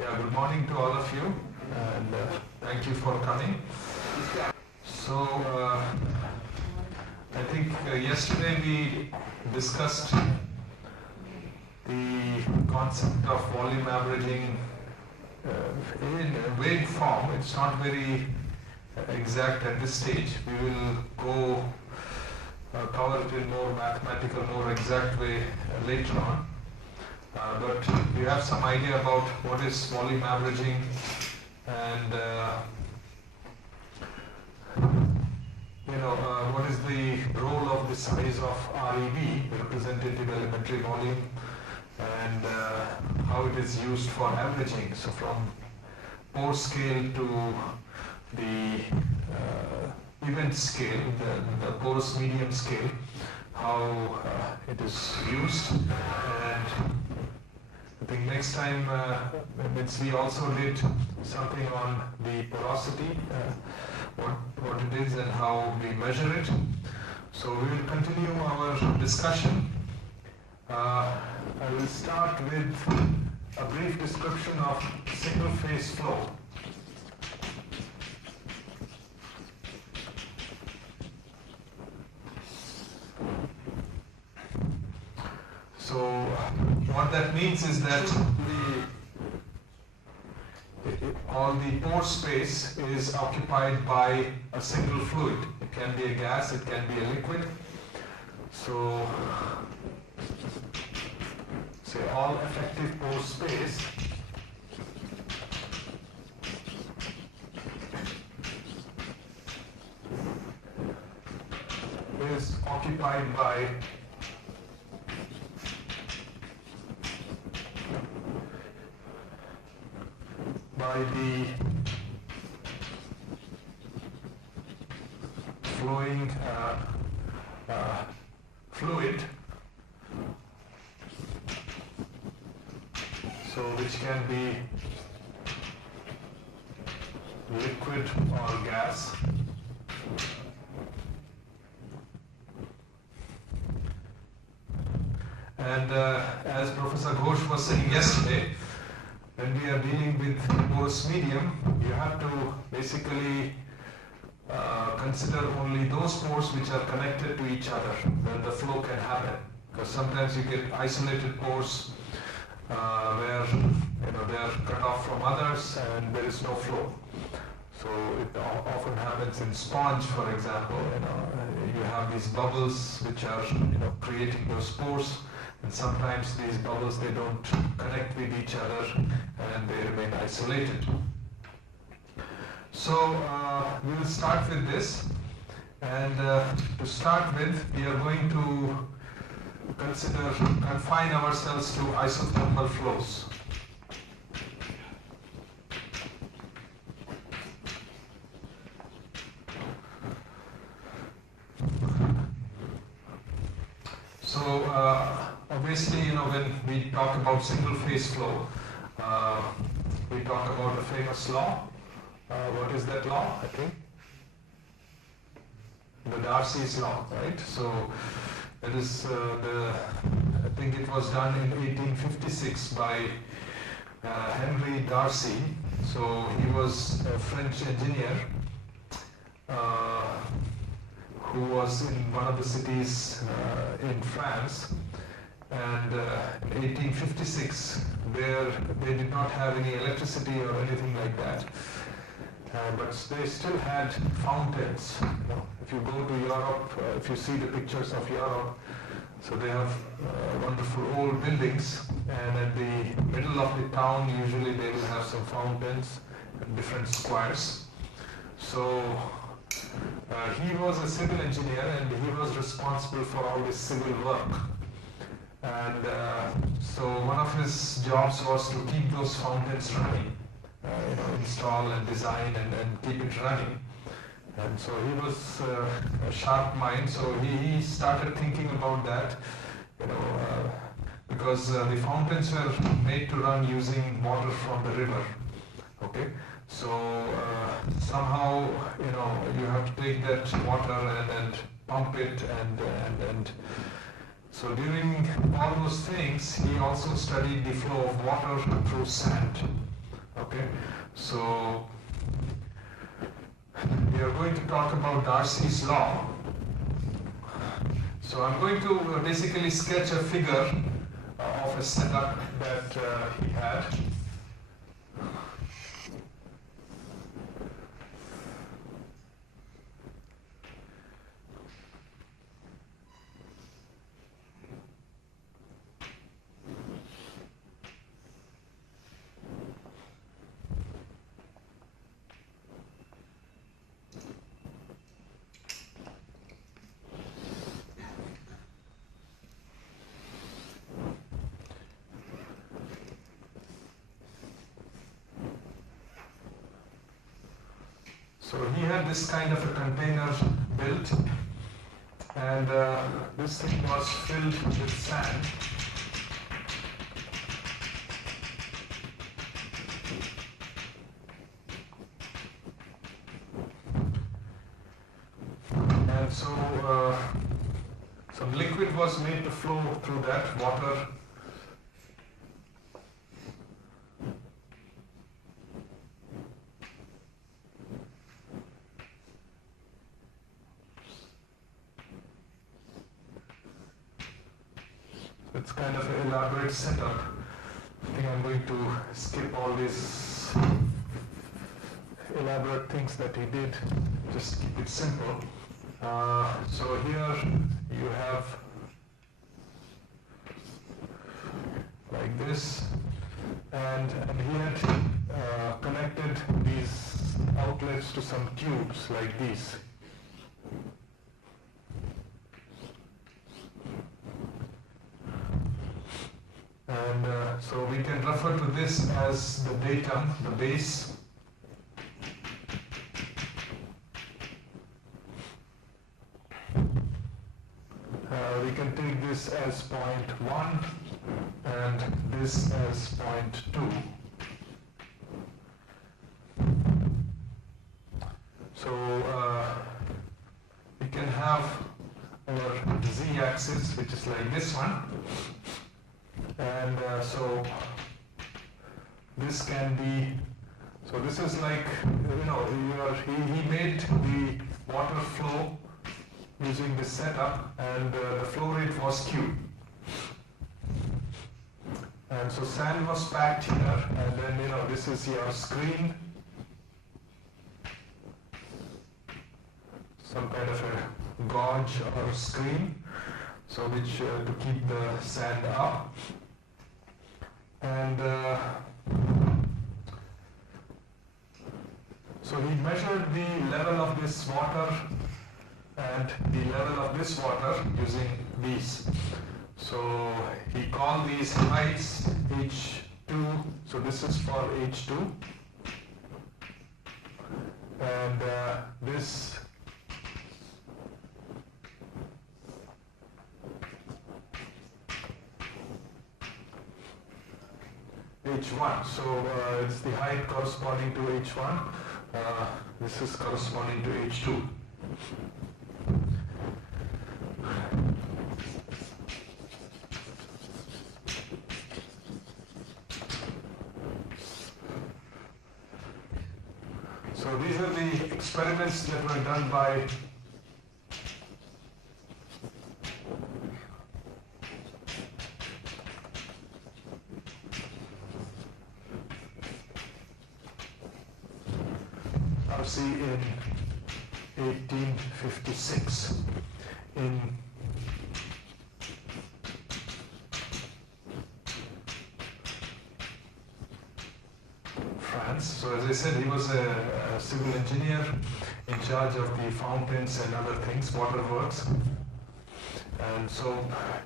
Yeah, good morning to all of you, and thank you for coming. So, I think yesterday we discussed the concept of volume averaging in a vague form. It's not very exact at this stage. We will go cover it in more mathematical, more exact way later on. But you have some idea about what is volume averaging and what is the role of the size of REV, representative elementary volume, and how it is used for averaging. So from pore scale to the event scale, the porous medium scale, how it is used. And I think next time we also did something on the porosity, what it is and how we measure it. So we will continue our discussion. I will start with a brief description of single phase flow. So what that means is that all the pore space is occupied by a single fluid. It can be a gas, it can be a liquid. So say all effective pore space is occupied by the flowing fluid, so which can be liquid or gas. And as Professor Ghosh was saying yesterday, when we are dealing with porous medium, you have to basically consider only those pores which are connected to each other, then the flow can happen. Because sometimes you get isolated pores where they are cut off from others and there is no flow. So it often happens in sponge, for example. You have these bubbles which are creating those pores. And sometimes these bubbles, they don't connect with each other and they remain isolated. So we will start with this. And to start with, we are going to confine ourselves to isothermal flows. So obviously, when we talk about single phase flow, we talk about a famous law. What is that law? I think the Darcy's law, right? So it is I think it was done in 1856 by Henry Darcy. So he was a French engineer who was in one of the cities in France. And in 1856, where they did not have any electricity or anything like that, but they still had fountains. If you go to Europe, if you see the pictures of Europe, so they have wonderful old buildings, and at the middle of the town, usually they will have some fountains in different squares. So he was a civil engineer, and he was responsible for all this civil work. And so one of his jobs was to keep those fountains running, install and design and keep it running. And so he was a sharp mind, so he started thinking about that, because the fountains were made to run using water from the river. Okay, so somehow you have to take that water and pump it and so during all those things, he also studied the flow of water through sand. Okay, so we are going to talk about Darcy's law. So I'm going to basically sketch a figure of a setup that he had. So he had this kind of a container built, and this thing was filled with sand. And so some liquid was made to flow through that water. It's kind of an elaborate setup. I think I'm going to skip all these elaborate things that he did, just keep it simple. So here you have like this, and he had connected these outlets to some tubes like these. And so we can refer to this as the datum, the base. We can take this as point 1 and this as point 2. So we can have our z-axis, which is like this one. And so this can be, so this is like, he made the water flow using this setup, and the flow rate was Q. And so sand was packed here, and then this is your screen, some kind of a gauge or screen, so which to keep the sand up. And so he measured the level of this water and the level of this water using these. So he called these heights H2, so this is for H2. And this H1, so it's the height corresponding to H1, this is corresponding to H2. So these are the experiments that were done by Darcy in 1856 in France. So as I said, he was a civil engineer in charge of the fountains and other things, waterworks. And so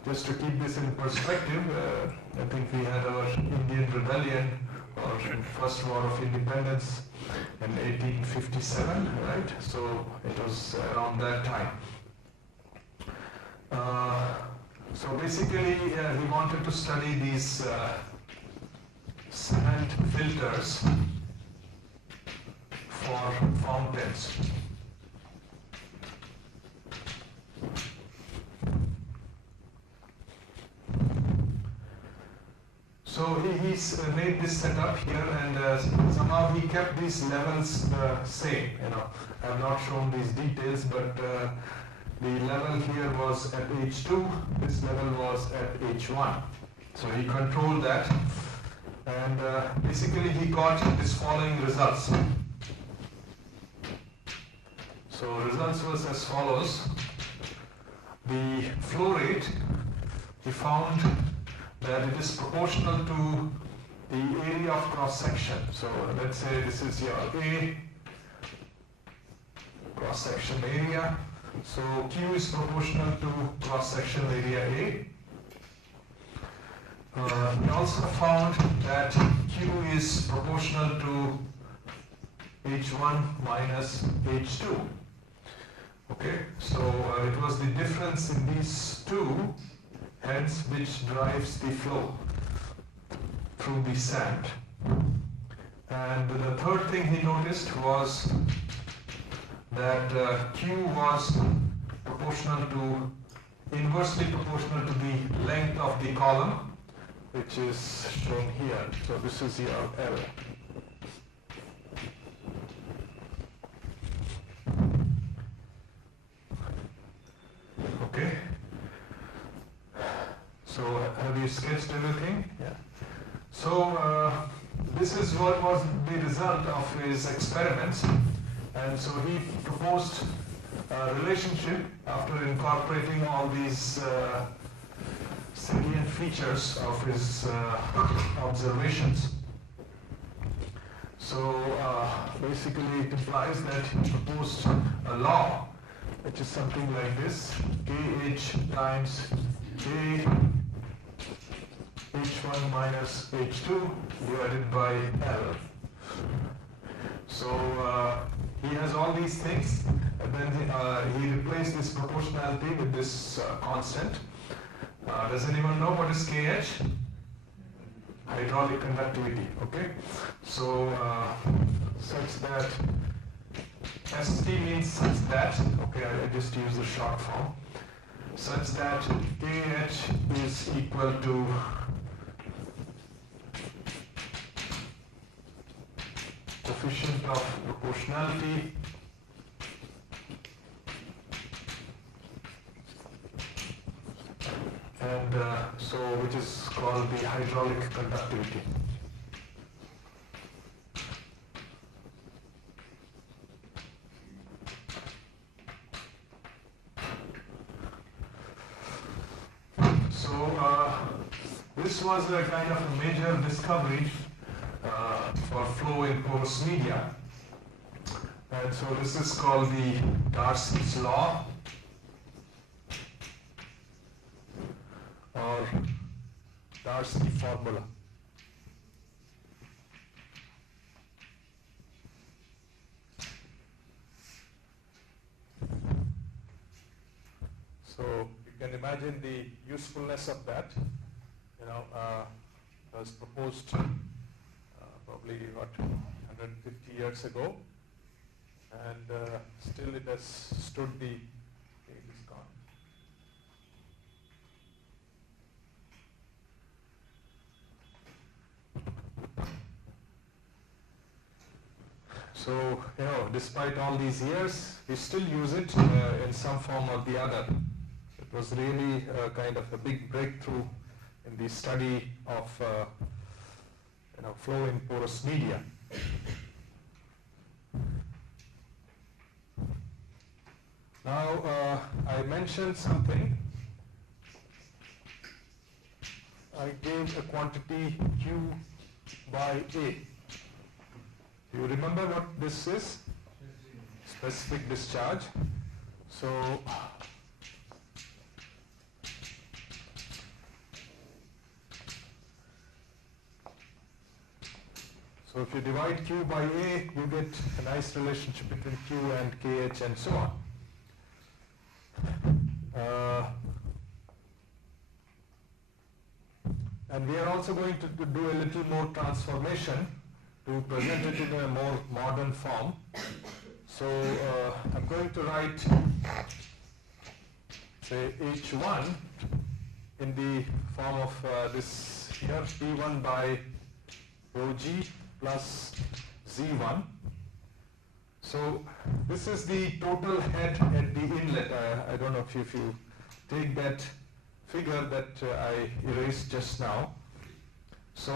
just to keep this in perspective, I think we had our Indian rebellion or first war of independence in 1857, right? So it was around that time. So basically he wanted to study these sand filters for fountains. So he's made this setup here, and somehow he kept these levels same. I have not shown these details, but the level here was at H2, this level was at H1. So he controlled that, and basically he got this following results. So results was as follows. The flow rate, we found that it is proportional to the area of cross section. So let's say this is your A cross section area. So Q is proportional to cross section area A. We also found that Q is proportional to H1 minus H2. Okay, so it was the difference in these two heads which drives the flow through the sand. And the third thing he noticed was that Q was inversely proportional to the length of the column, which is shown here. So this is your L. Okay. So have you sketched everything? Yeah. So this is what was the result of his experiments, and so he proposed a relationship after incorporating all these salient features of his observations. So basically it implies that he proposed a law which is something like this: KH times K H1 minus H2 divided by L. So he has all these things, and then he replaced this proportionality with this constant. Does anyone know what is KH? Hydraulic conductivity, okay? So such that ST means such that, okay, I just use the short form, such that KH is equal to coefficient of proportionality and so which is called the hydraulic conductivity. This was a kind of a major discovery for flow in porous media, and so this is called the Darcy's law, or Darcy formula. So you can imagine the usefulness of that. It was proposed probably 150 years ago, and still it has stood the page is gone. So despite all these years, we still use it in some form or the other. It was really kind of a big breakthrough in the study of flow in porous media. Now I mentioned something. I gave a quantity Q by A. Do you remember what this is? Specific discharge. So if you divide Q by A, you get a nice relationship between Q and KH and so on. And we are also going to do a little more transformation to present it in a more modern form. So I'm going to write, say, H1 in the form of this here P1 by rho g plus Z1. So this is the total head at the inlet. I don't know if you take that figure that I erased just now. So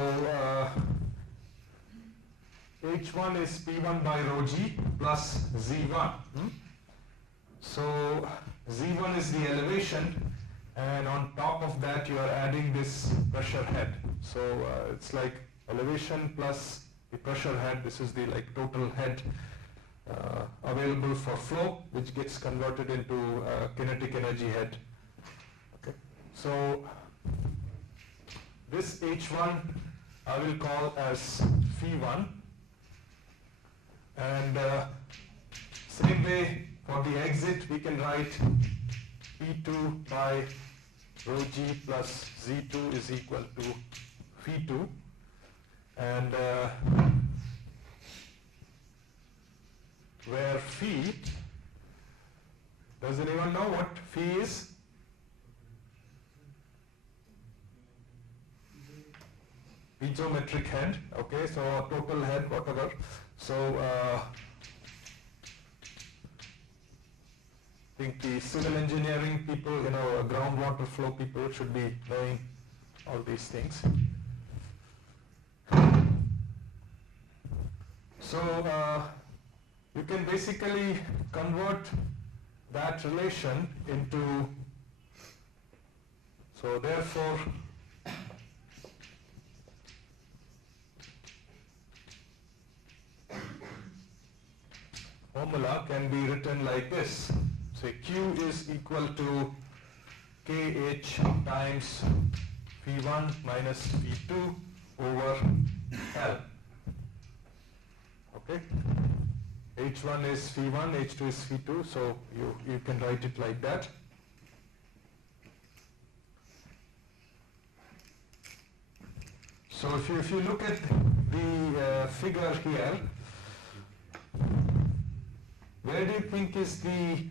H1 is P1 by rho g plus Z1. So Z1 is the elevation, and on top of that you are adding this pressure head. So it's like elevation plus the pressure head. This is the like total head available for flow, which gets converted into kinetic energy head. Okay. So this H1 I will call as Phi1, and same way for the exit we can write P2 by rho g plus Z2 is equal to Phi2, and where phi, does anyone know what phi is? Piezometric head, okay, so total head, whatever. So I think the civil engineering people, groundwater flow people should be knowing all these things. So you can basically convert that relation into, so therefore formula can be written like this. Say Q is equal to KH times Phi1 minus Phi2 over L. Okay? H1 is Phi1, H2 is Phi2, so you can write it like that. So if you look at the figure here, where do you think is the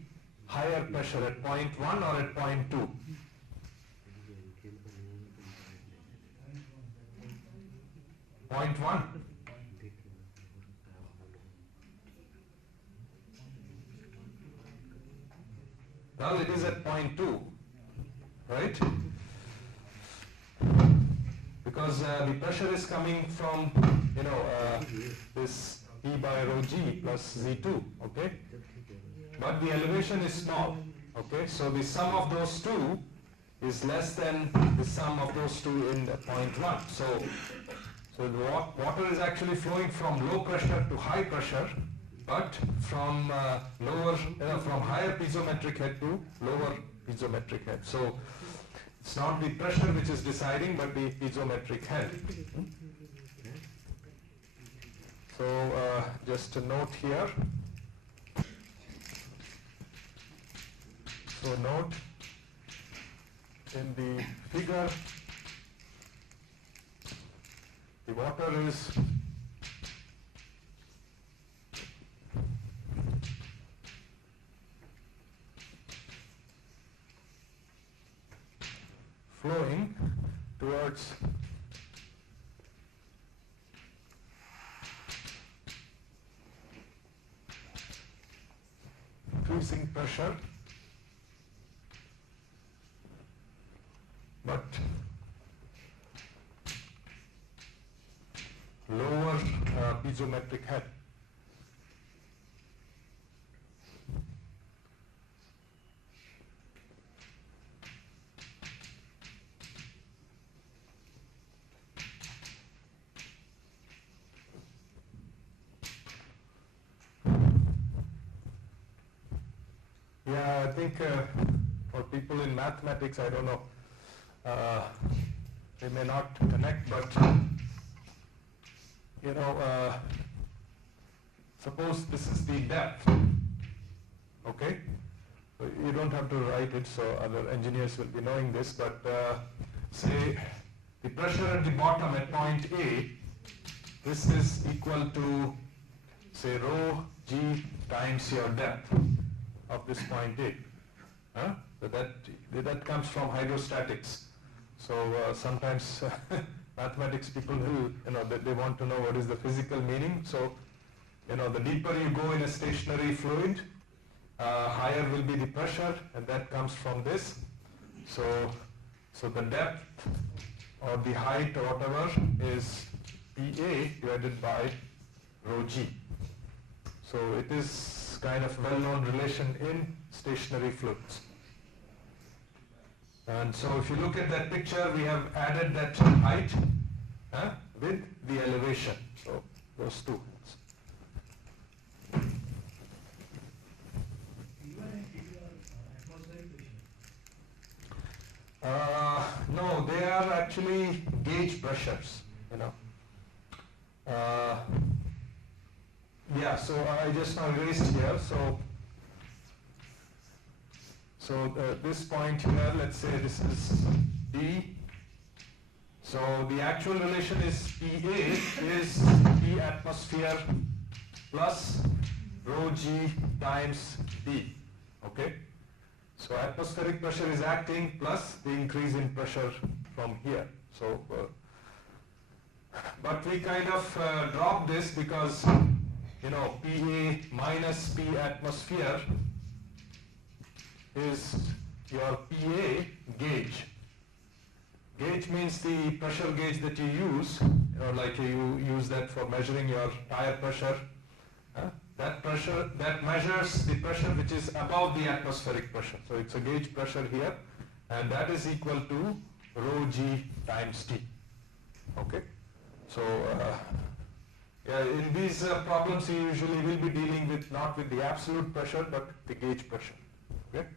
higher pressure, at point 1 or at point 2? Point 1. Well, it is at point 2, right? Because the pressure is coming from, this P by rho g plus Z2, okay? But the elevation is small, okay? So the sum of those two is less than the sum of those two in point 1. So the water is actually flowing from low pressure to high pressure, but from from higher piezometric head to lower piezometric head. So it's not the pressure which is deciding, but the piezometric head. So just a note here. So note in the figure, the water is flowing towards increasing pressure, but lower piezometric head. Yeah, I think for people in mathematics, I don't know, they may not connect, but suppose this is the depth, okay? You don't have to write it, so other engineers will be knowing this, but say the pressure at the bottom at point A, this is equal to, say, rho g times your depth of this point A. So that comes from hydrostatics. So sometimes mathematics people who, they want to know what is the physical meaning. So, the deeper you go in a stationary fluid, higher will be the pressure, and that comes from this. So the depth or the height or whatever is PA divided by rho G. So it is kind of well-known relation in stationary fluids. And so if you look at that picture, we have added that height with the elevation. So those two. No, they are actually gauge pressures, yeah, so I just now erased here. So this point here, let's say this is D. So the actual relation is PA is P atmosphere plus rho G times D, okay? So atmospheric pressure is acting plus the increase in pressure from here. So, but we kind of drop this because, PA minus P atmosphere is your PA gauge. Gauge means the pressure gauge that you use, like you use that for measuring your tire pressure. That pressure, that measures the pressure which is above the atmospheric pressure. So it's a gauge pressure here, and that is equal to rho G times T. Okay? So, yeah, in these problems you usually will be dealing with not with the absolute pressure, but the gauge pressure. Okay?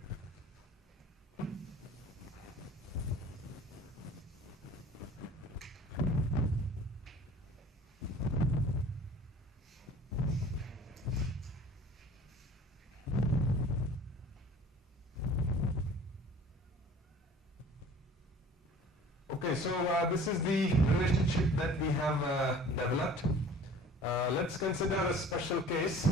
Okay, so this is the relationship that we have developed. Let's consider a special case.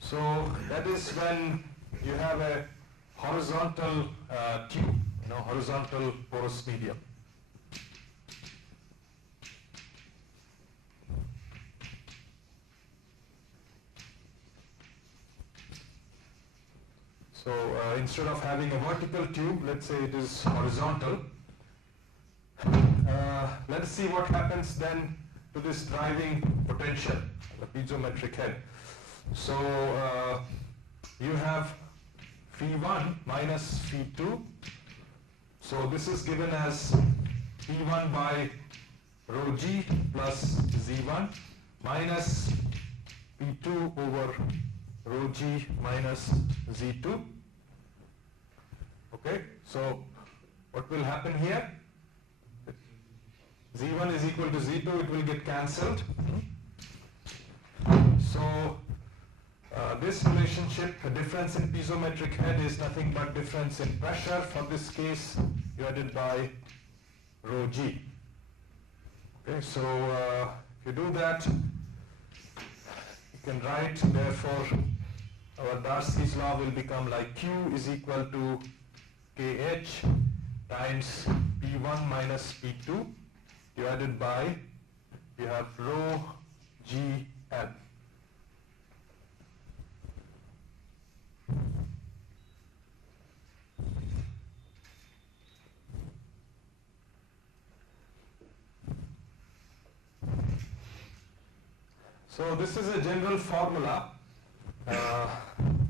So that is when you have a horizontal tube, horizontal porous medium. So instead of having a vertical tube, let's say it is horizontal. Let's see what happens then to this driving potential, the piezometric head. So you have Phi1 minus Phi2. So this is given as P1 by rho G plus Z1 minus P2 over rho G minus Z2. Okay, so what will happen here? Z1 is equal to Z2, it will get cancelled. So this relationship, the difference in piezometric head is nothing but difference in pressure for this case divided by rho G. Okay, so if you do that, you can write, therefore, our Darcy's law will become like Q is equal to KH times P1 minus P2 divided by, you have rho GL. So this is a general formula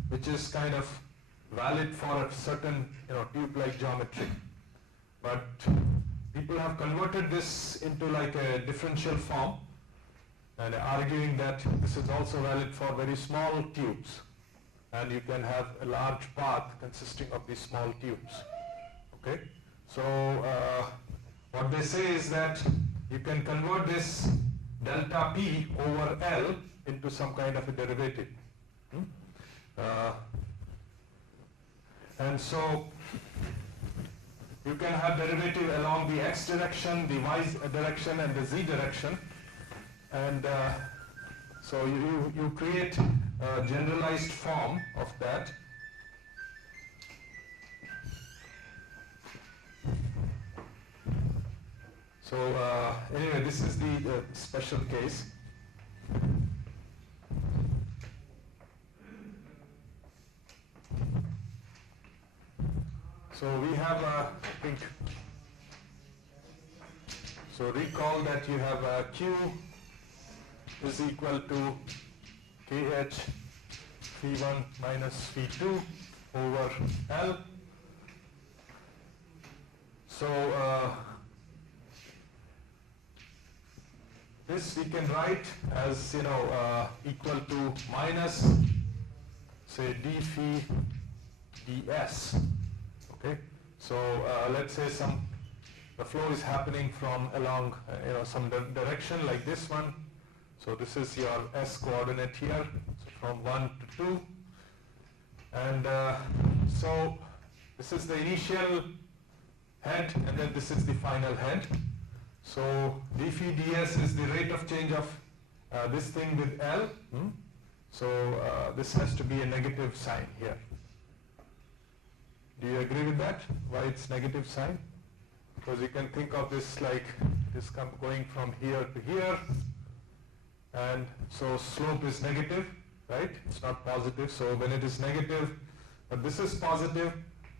which is kind of valid for a certain tube-like geometry. But people have converted this into like a differential form and arguing that this is also valid for very small tubes. And you can have a large path consisting of these small tubes. Okay? So what they say is that you can convert this delta P over L into some kind of a derivative. And so you can have derivative along the x direction, the y direction, and the z direction. And so you create a generalized form of that. So anyway, this is the special case. So we have, I think, so recall that you have Q is equal to KH Phi1 minus Phi2 over L. So this we can write as, equal to minus, say, d phi ds. Okay, so let's say the flow is happening from along some direction like this one. So this is your s coordinate here, so from 1 to 2, and so this is the initial head, and then this is the final head. So d phi ds is the rate of change of this thing with L. So this has to be a negative sign here. Do you agree with that? Why it's negative sign? Because you can think of this like this going from here to here, and so slope is negative, right? It's not positive. So when it is negative, but this is positive,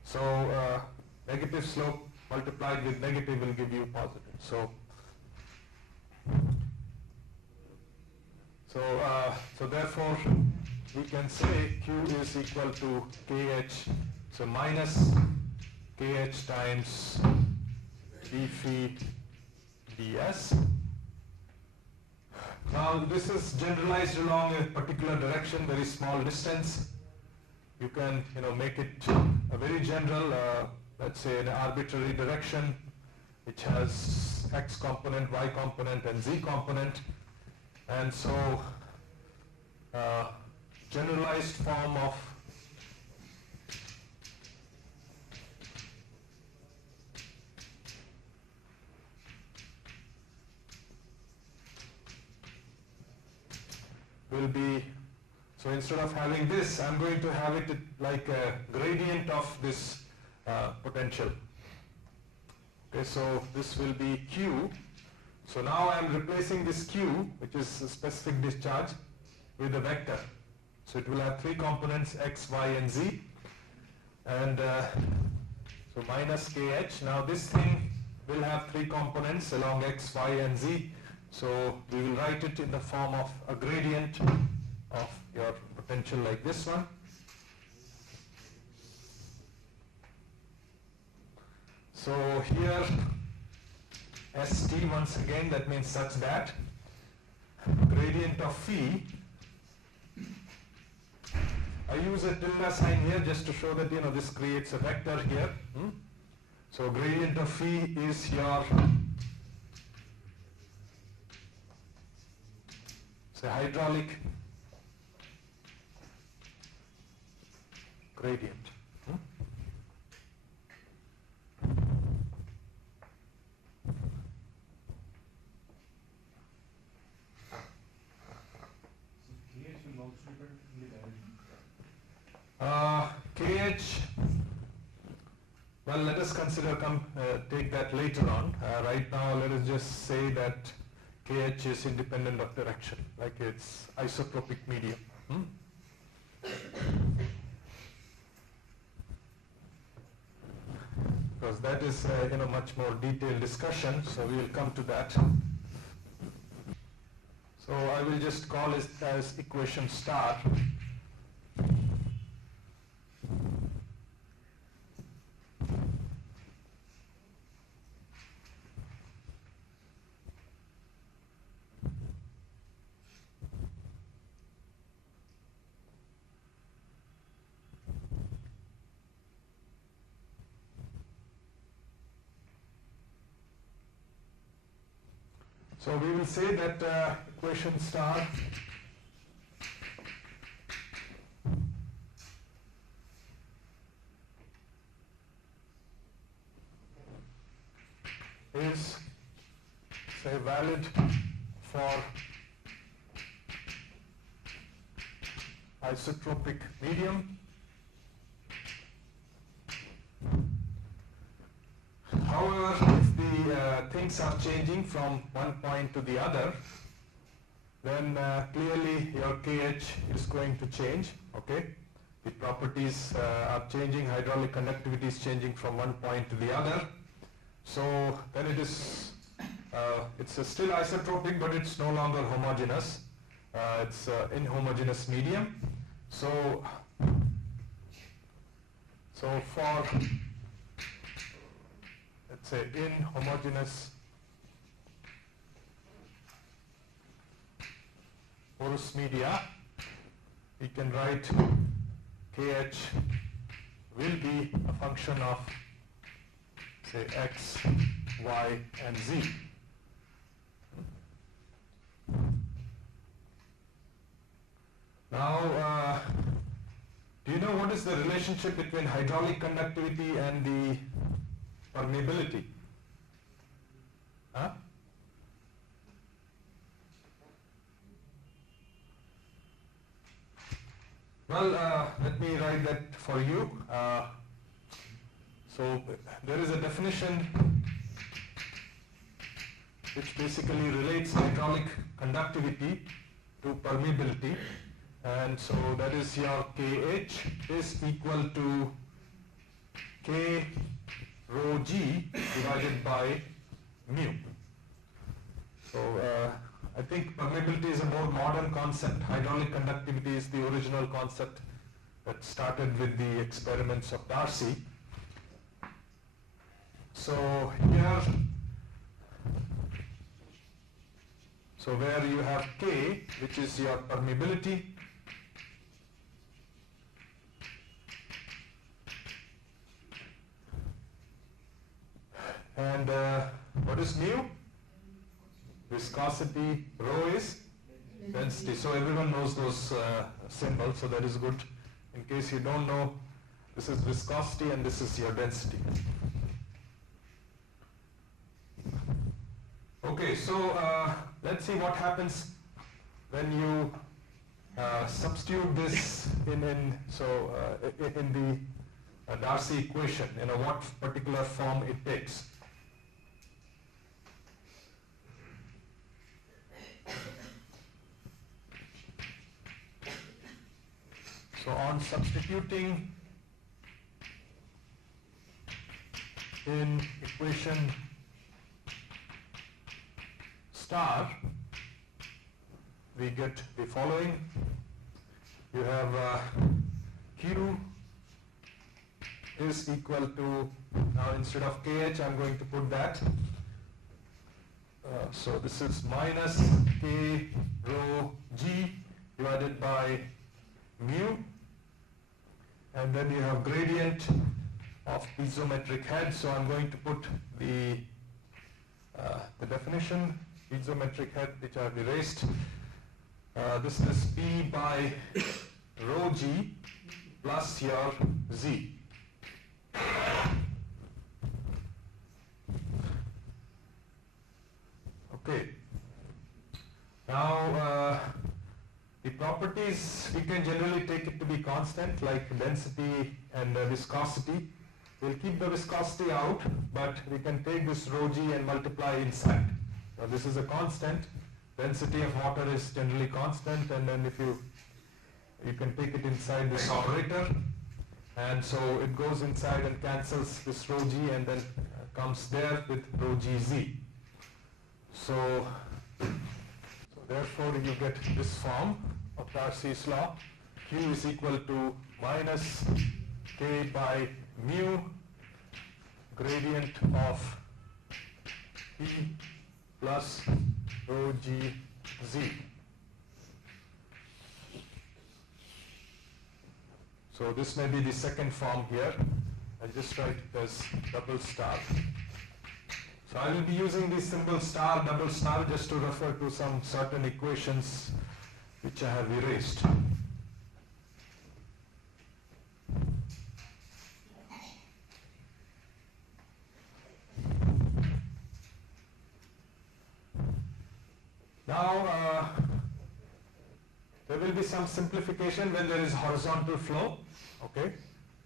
so negative slope multiplied with negative will give you positive. So therefore we can say Q is equal to KH, so minus KH times d phi ds. Now this is generalized along a particular direction, very small distance. You can make it a very general, let's say an arbitrary direction which has x component, y component and z component, and so generalized form of will be, so instead of having this, I'm going to have it like a gradient of this potential. Okay, so this will be Q. So now I'm replacing this Q, which is a specific discharge, with a vector. So it will have three components, x, y, and z. And so minus KH. Now this thing will have three components along x, y, and z. So we will write it in the form of a gradient of your potential like this one. So here ST once again, that means such that gradient of phi, I use a tilde sign here just to show that this creates a vector here. So gradient of phi is your hydraulic gradient. KH, well, let us consider, take that later on. Right now, let us just say that KH is independent of direction, like it's isotropic medium. Because that is much more detailed discussion, so we will come to that. So I will just call it as equation star. So we will say that equation star is, say, valid for isotropic medium. However, if the thing things are changing from one point to the other, then clearly your KH is going to change, okay? The properties are changing, hydraulic conductivity is changing from one point to the other. So then it is, it's still isotropic, but it's no longer homogeneous. It's inhomogeneous medium. So for, let's say, inhomogeneous porous media, we can write KH will be a function of, say, X, Y, and Z. Now, do you know what is the relationship between hydraulic conductivity and the permeability? Huh? Well, let me write that for you. So there is a definition which basically relates hydraulic conductivity to permeability, and so that is your KH is equal to K rho G divided by mu. So I think permeability is a more modern concept. Hydraulic conductivity is the original concept that started with the experiments of Darcy. So here, so where you have K, which is your permeability, and what is mu? Viscosity, rho is density. So everyone knows those symbols, so that is good. In case you don't know, this is viscosity and this is your density. Okay, so let's see what happens when you substitute this in the Darcy equation, what particular form it takes. So on substituting in equation star, we get the following. You have Q is equal to, now instead of KH I'm going to put that. So this is minus K rho G divided by mu, and then you have gradient of piezometric head. So I'm going to put the definition, piezometric head, which I've erased. This is P by rho G plus your Z. Okay. Now the properties, we can generally take it to be constant, like density and viscosity. We'll keep the viscosity out, but we can take this rho G and multiply inside. Now this is a constant. Density of water is generally constant, and then if you can take it inside this operator, and so it goes inside and cancels this rho G and then comes there with rho GZ. So therefore you get this form of Darcy's law. Q is equal to minus K by mu gradient of P plus rho GZ. So this may be the second form here. I'll just write it as double star. So I will be using the symbol star, double star, just to refer to some certain equations which I have erased. Now there will be some simplification when there is horizontal flow. Okay,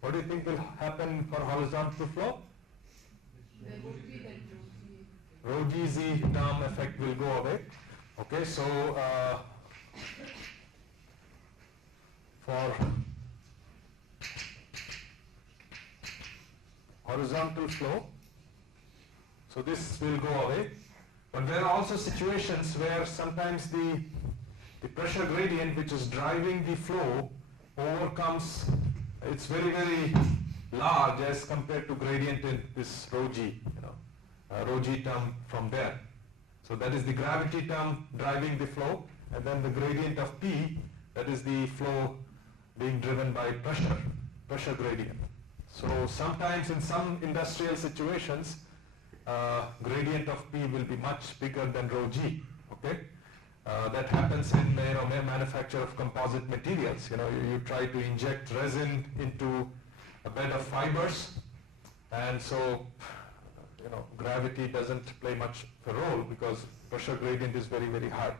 what do you think will happen for horizontal flow? There would be that rho gz term effect will go away. Okay, so for horizontal flow, so this will go away. But there are also situations where sometimes the pressure gradient which is driving the flow overcomes, it's very, very large as compared to gradient in this rho g, rho g term from there. So that is the gravity term driving the flow, and then the gradient of P, that is the flow being driven by pressure gradient. So sometimes in some industrial situations, gradient of P will be much bigger than rho g, okay? That happens in manufacture of composite materials. You try to inject resin into a bed of fibers, and so gravity doesn't play much of a role because pressure gradient is very, very high,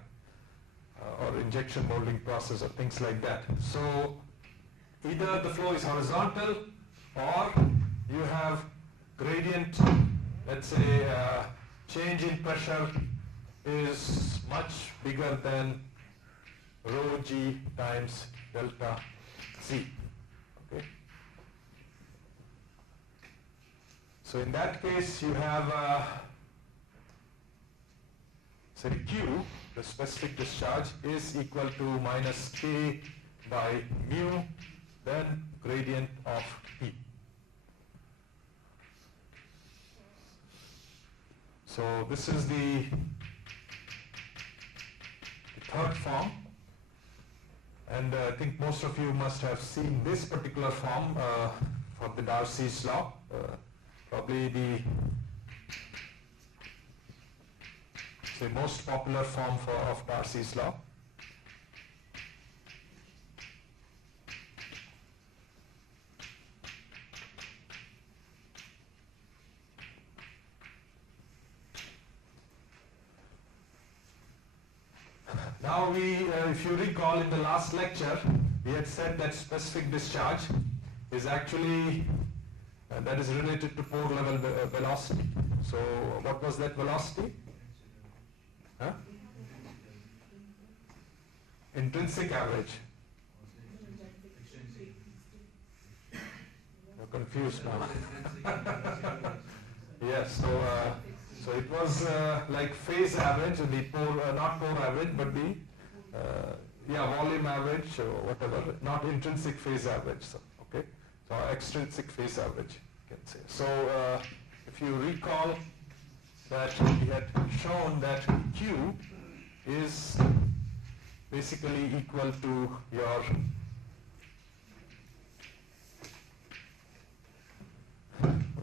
or injection molding process or things like that. So either the flow is horizontal or you have gradient, let's say change in pressure is much bigger than rho g times delta c. Okay. So in that case you have say Q, the specific discharge, is equal to minus K by mu, then gradient of P. So this is the third form, and I think most of you must have seen this particular form for the Darcy's law, probably the most popular form of Darcy's law. Now if you recall in the last lecture, we had said that specific discharge is actually, that is related to pore level velocity. So what was that velocity? Huh? Intrinsic average. You're confused now. Yes, so it was like phase average, the pore, not pore average, but the volume average or whatever, not intrinsic phase average. So, okay, so extrinsic phase average, you can say. So if you recall that we had shown that Q is basically equal to your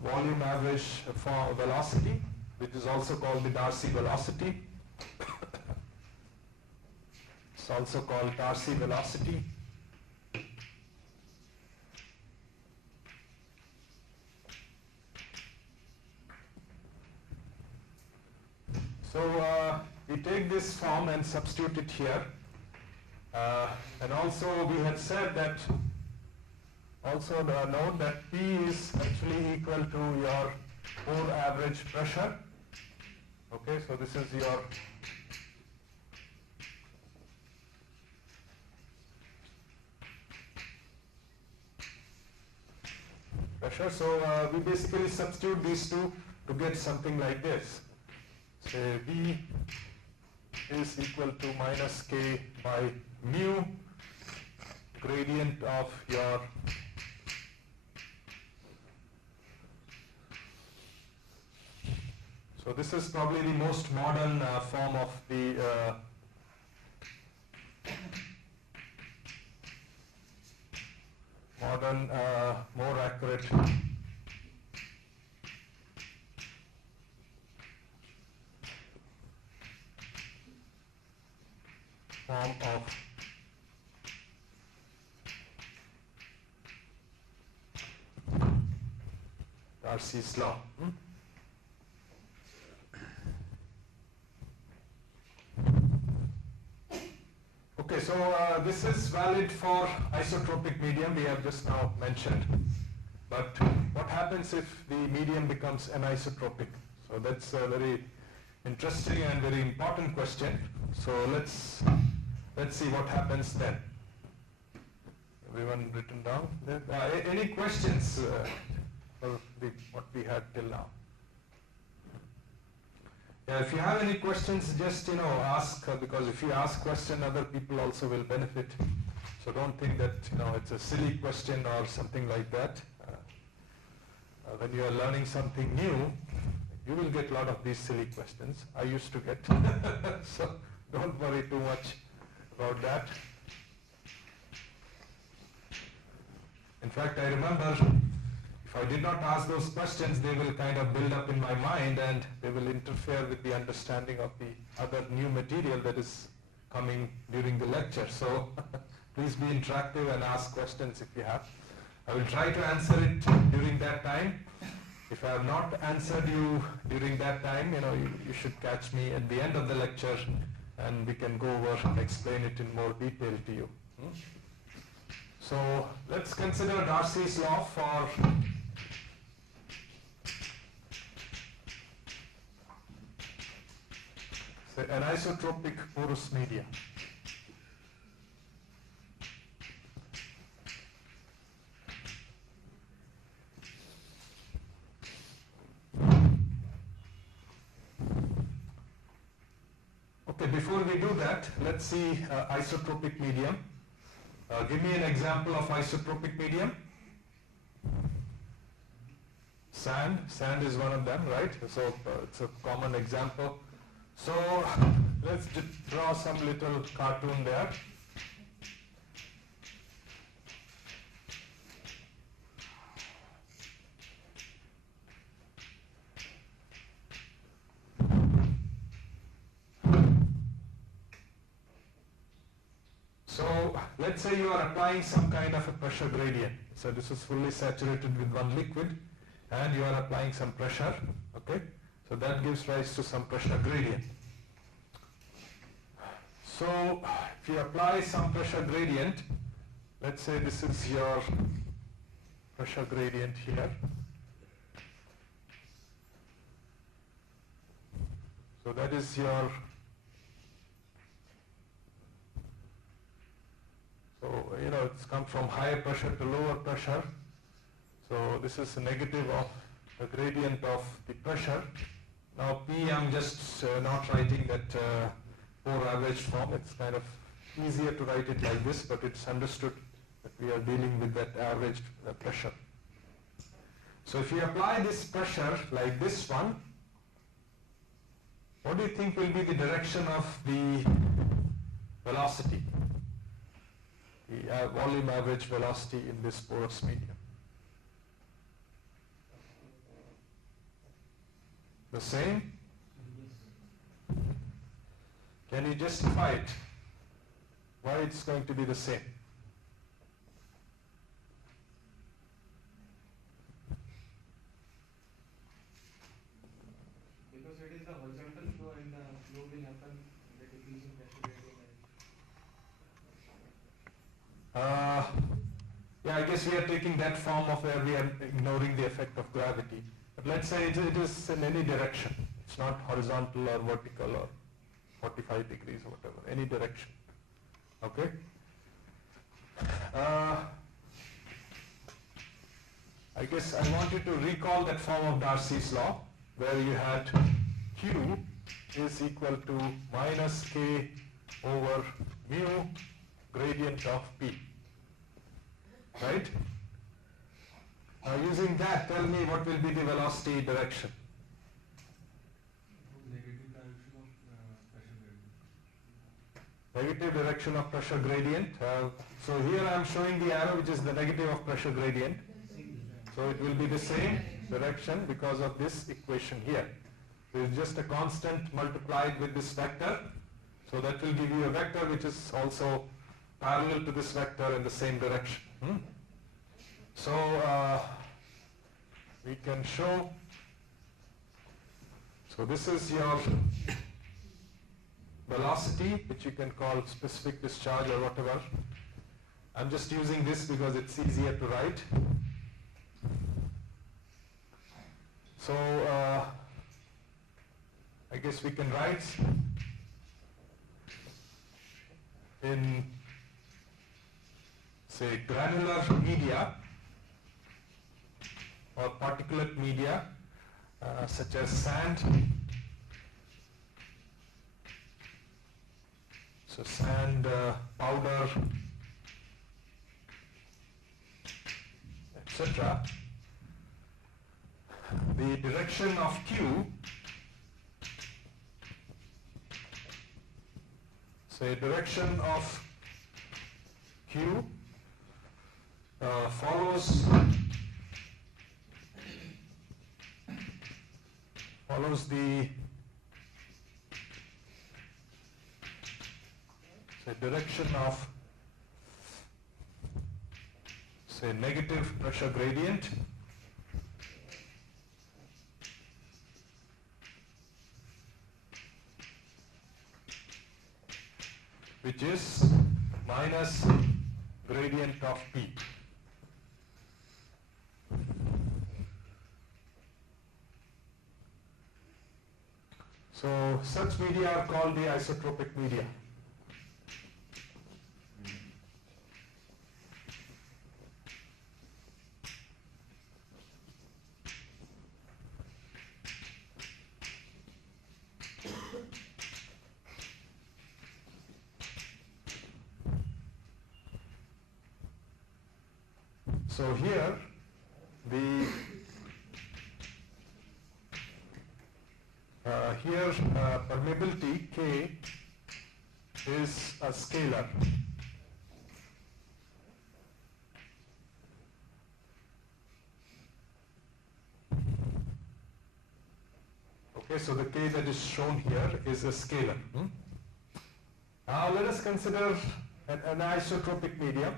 volume average for velocity, which is also called the Darcy velocity. It's also called Darcy velocity. So we take this form and substitute it here. And also we had said that, also note that P is actually equal to your pore average pressure. Okay, so this is your pressure. So we basically substitute these two to get something like this. Say V is equal to minus K by mu, gradient of your so this is probably the most modern form of the modern, more accurate form of Darcy's law. Okay, so this is valid for isotropic medium we have just now mentioned. But what happens if the medium becomes anisotropic? So that's a very interesting and very important question. So let's see what happens then. Everyone written down there? Any questions for what we had till now? Yeah, if you have any questions, just ask, because if you ask question, other people also will benefit. So don't think that it's a silly question or something like that. When you are learning something new, you will get a lot of these silly questions. I used to get. So don't worry too much about that. In fact, I remember if I did not ask those questions, they will kind of build up in my mind and they will interfere with the understanding of the other new material that is coming during the lecture. So please be interactive and ask questions if you have. I will try to answer it during that time. If I have not answered you during that time, you should catch me at the end of the lecture and we can go over and explain it in more detail to you. So let's consider Darcy's law for say an isotropic porous media. Okay, before we do that, let's see isotropic medium. Give me an example of isotropic medium. Sand. Sand is one of them, right? So it's a common example. So let's draw some little cartoon there. So let's say you are applying some kind of a pressure gradient. So this is fully saturated with one liquid and you are applying some pressure, okay? So that gives rise to some pressure gradient. So if you apply some pressure gradient, let's say this is your pressure gradient here. So that is your, so it's come from higher pressure to lower pressure. So this is a negative of the gradient of the pressure. Now P, I'm just not writing that Bohr average form. It's kind of easier to write it like this, but it's understood that we are dealing with that average pressure. So if you apply this pressure like this one, what do you think will be the direction of the velocity? The volume average velocity in this porous medium? The same? Can you justify it? Why it's going to be the same? Because it is a horizontal flow and the flow will happen in the decreasing pressure gradient. Yeah, I guess we are taking that form of where we are ignoring the effect of gravity. But let's say it is in any direction. It's not horizontal or vertical or 45 degrees or whatever, any direction. Okay? I guess I want you to recall that form of Darcy's law where you had Q is equal to minus K over mu gradient of P. Right? Now using that, tell me what will be the velocity direction. Negative direction of pressure gradient. So here I am showing the arrow which is the negative of pressure gradient. So it will be the same direction because of this equation here. There is just a constant multiplied with this vector. So that will give you a vector which is also parallel to this vector in the same direction. So we can show, so this is your velocity, which you can call specific discharge or whatever. I'm just using this because it's easier to write. So I guess case we can write in, say, granular media or particulate media such as sand. So sand, powder, etc. The direction of Q, say direction of Q follows the direction of, say, negative pressure gradient, which is minus gradient of P. So such media are called the isotropic media. So here the permeability K is a scalar. Okay, so the K that is shown here is a scalar. Now let us consider an isotropic medium.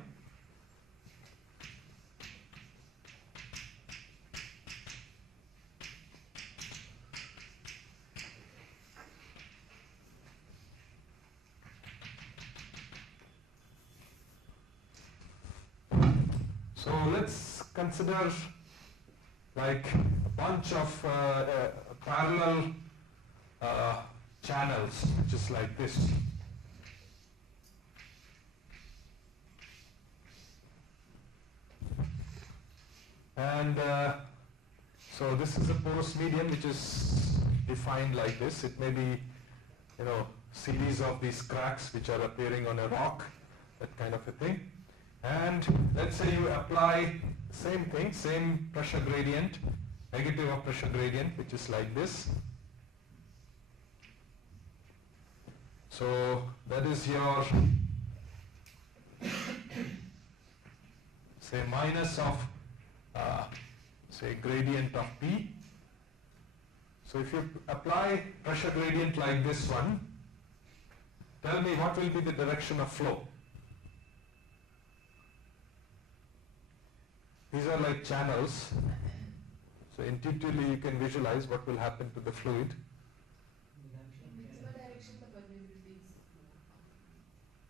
So let's consider like a bunch of parallel channels, just like this. And so this is a porous medium which is defined like this. It may be, series of these cracks which are appearing on a rock, that kind of a thing. And let's say you apply same thing, same pressure gradient, negative of pressure gradient, which is like this. So that is your, say, minus of, say, gradient of P. So if you apply pressure gradient like this one, tell me what will be the direction of flow. These are like channels, so intuitively you can visualize what will happen to the fluid.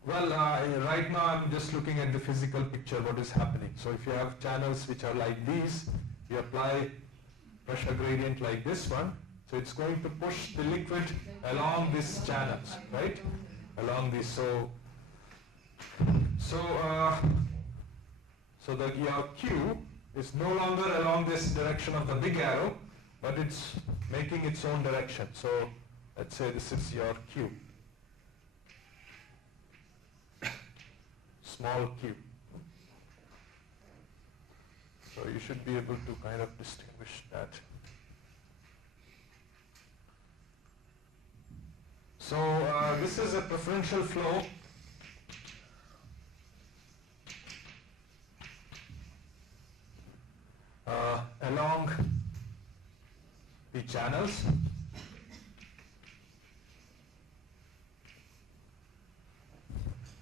Well, right now I'm just looking at the physical picture, what is happening. So if you have channels which are like these, you apply pressure gradient like this one, so it's going to push the liquid along these channels, right? Along these, so your Q is no longer along this direction of the big arrow, but it's making its own direction. So let's say this is your Q, small q. So you should be able to kind of distinguish that. So this is a preferential flow. Along the channels.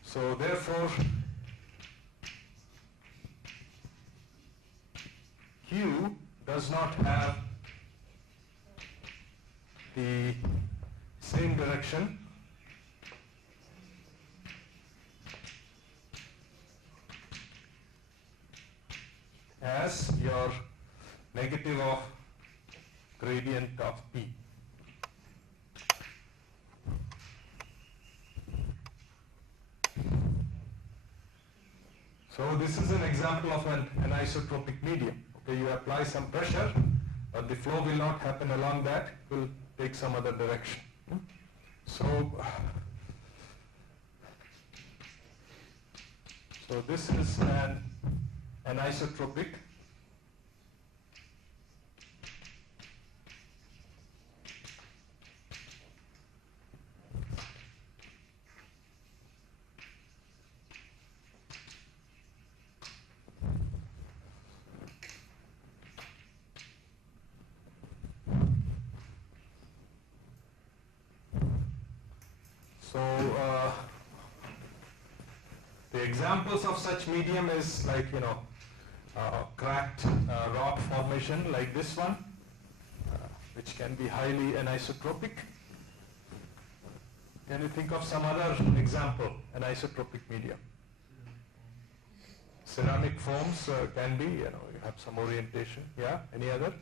So therefore, Q does not have the same direction as your negative of gradient of P. So this is an example of an anisotropic medium. Okay, you apply some pressure, but the flow will not happen along that, it will take some other direction. So this is an anisotropic. So the examples of such medium is like, cracked rock formation like this one, which can be highly anisotropic. Can you think of some other example, anisotropic medium? Ceramic foams can be, you have some orientation. Yeah, any other?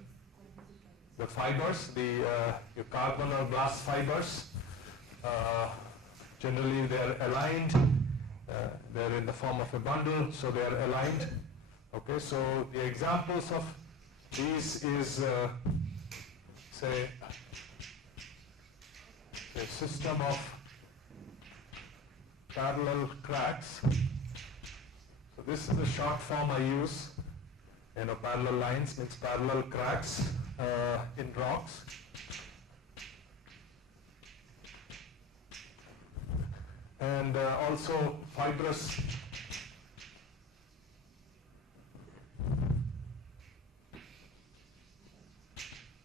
The fibers, your carbon or glass fibers, generally they are aligned, they're in the form of a bundle, so they are aligned. Okay, so the examples of these is, say, a system of parallel cracks. So this is the short form I use. Parallel lines means parallel cracks in rocks. And also fibrous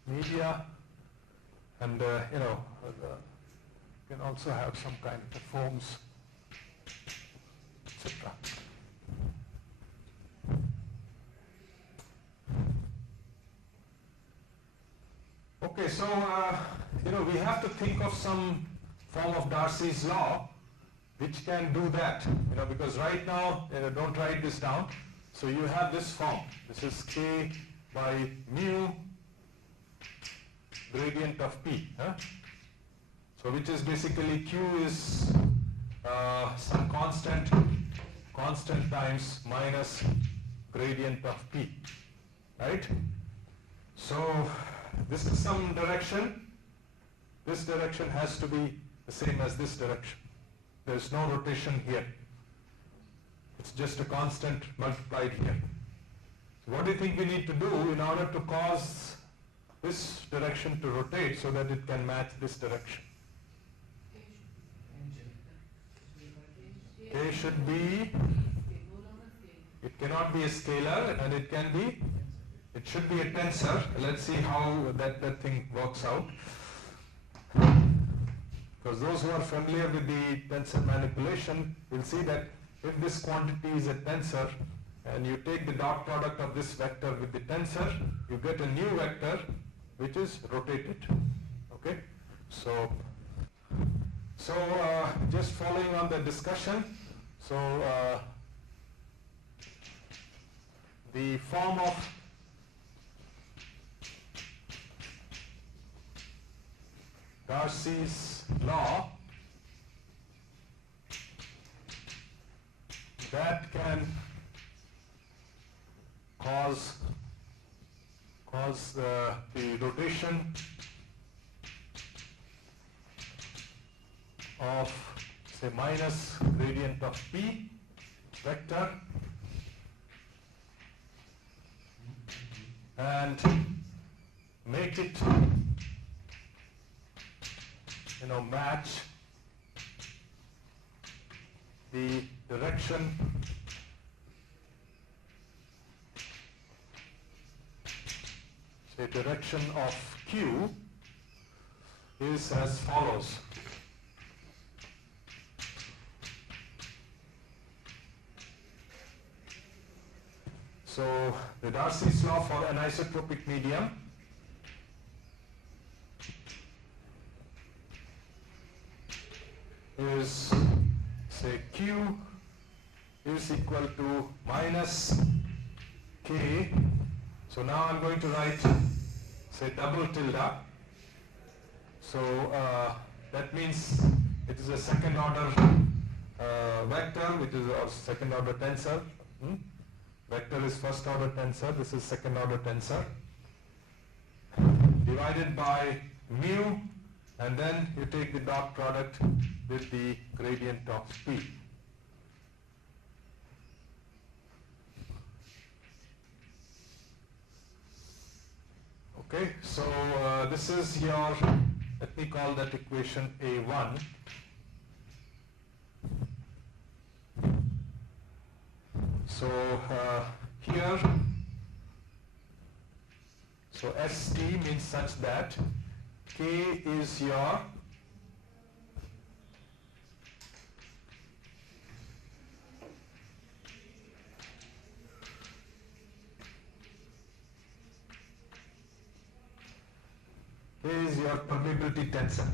media, and you can also have some kind of foams, etc. Okay, so we have to think of some form of Darcy's law which can do that, because right now, don't write this down. So you have this form. This is K by mu gradient of P. So which is basically Q is some constant times minus gradient of P, right? So this is some direction. This direction has to be the same as this direction. There is no rotation here. It's just a constant multiplied here. So what do you think we need to do in order to cause this direction to rotate so that it can match this direction? K should be, it cannot be a scalar, and it should be a tensor. Let's see how that thing works out. Because those who are familiar with the tensor manipulation will see that if this quantity is a tensor and you take the dot product of this vector with the tensor, you get a new vector which is rotated. Okay? So just following on the discussion, so the form of Darcy's law that can cause the rotation of, say, minus gradient of P vector, and make it match the direction of Q is as follows. So the Darcy's law for an isotropic medium is, say, Q is equal to minus K. So now I'm going to write, say, double tilde. So that means it is a second order vector, which is a second order tensor. Vector is first order tensor, this is second order tensor, divided by mu, and then you take the dot product with the gradient of P. Okay, so this is your, let me call that equation A1. So here, so ST means such that K is your permeability tensor.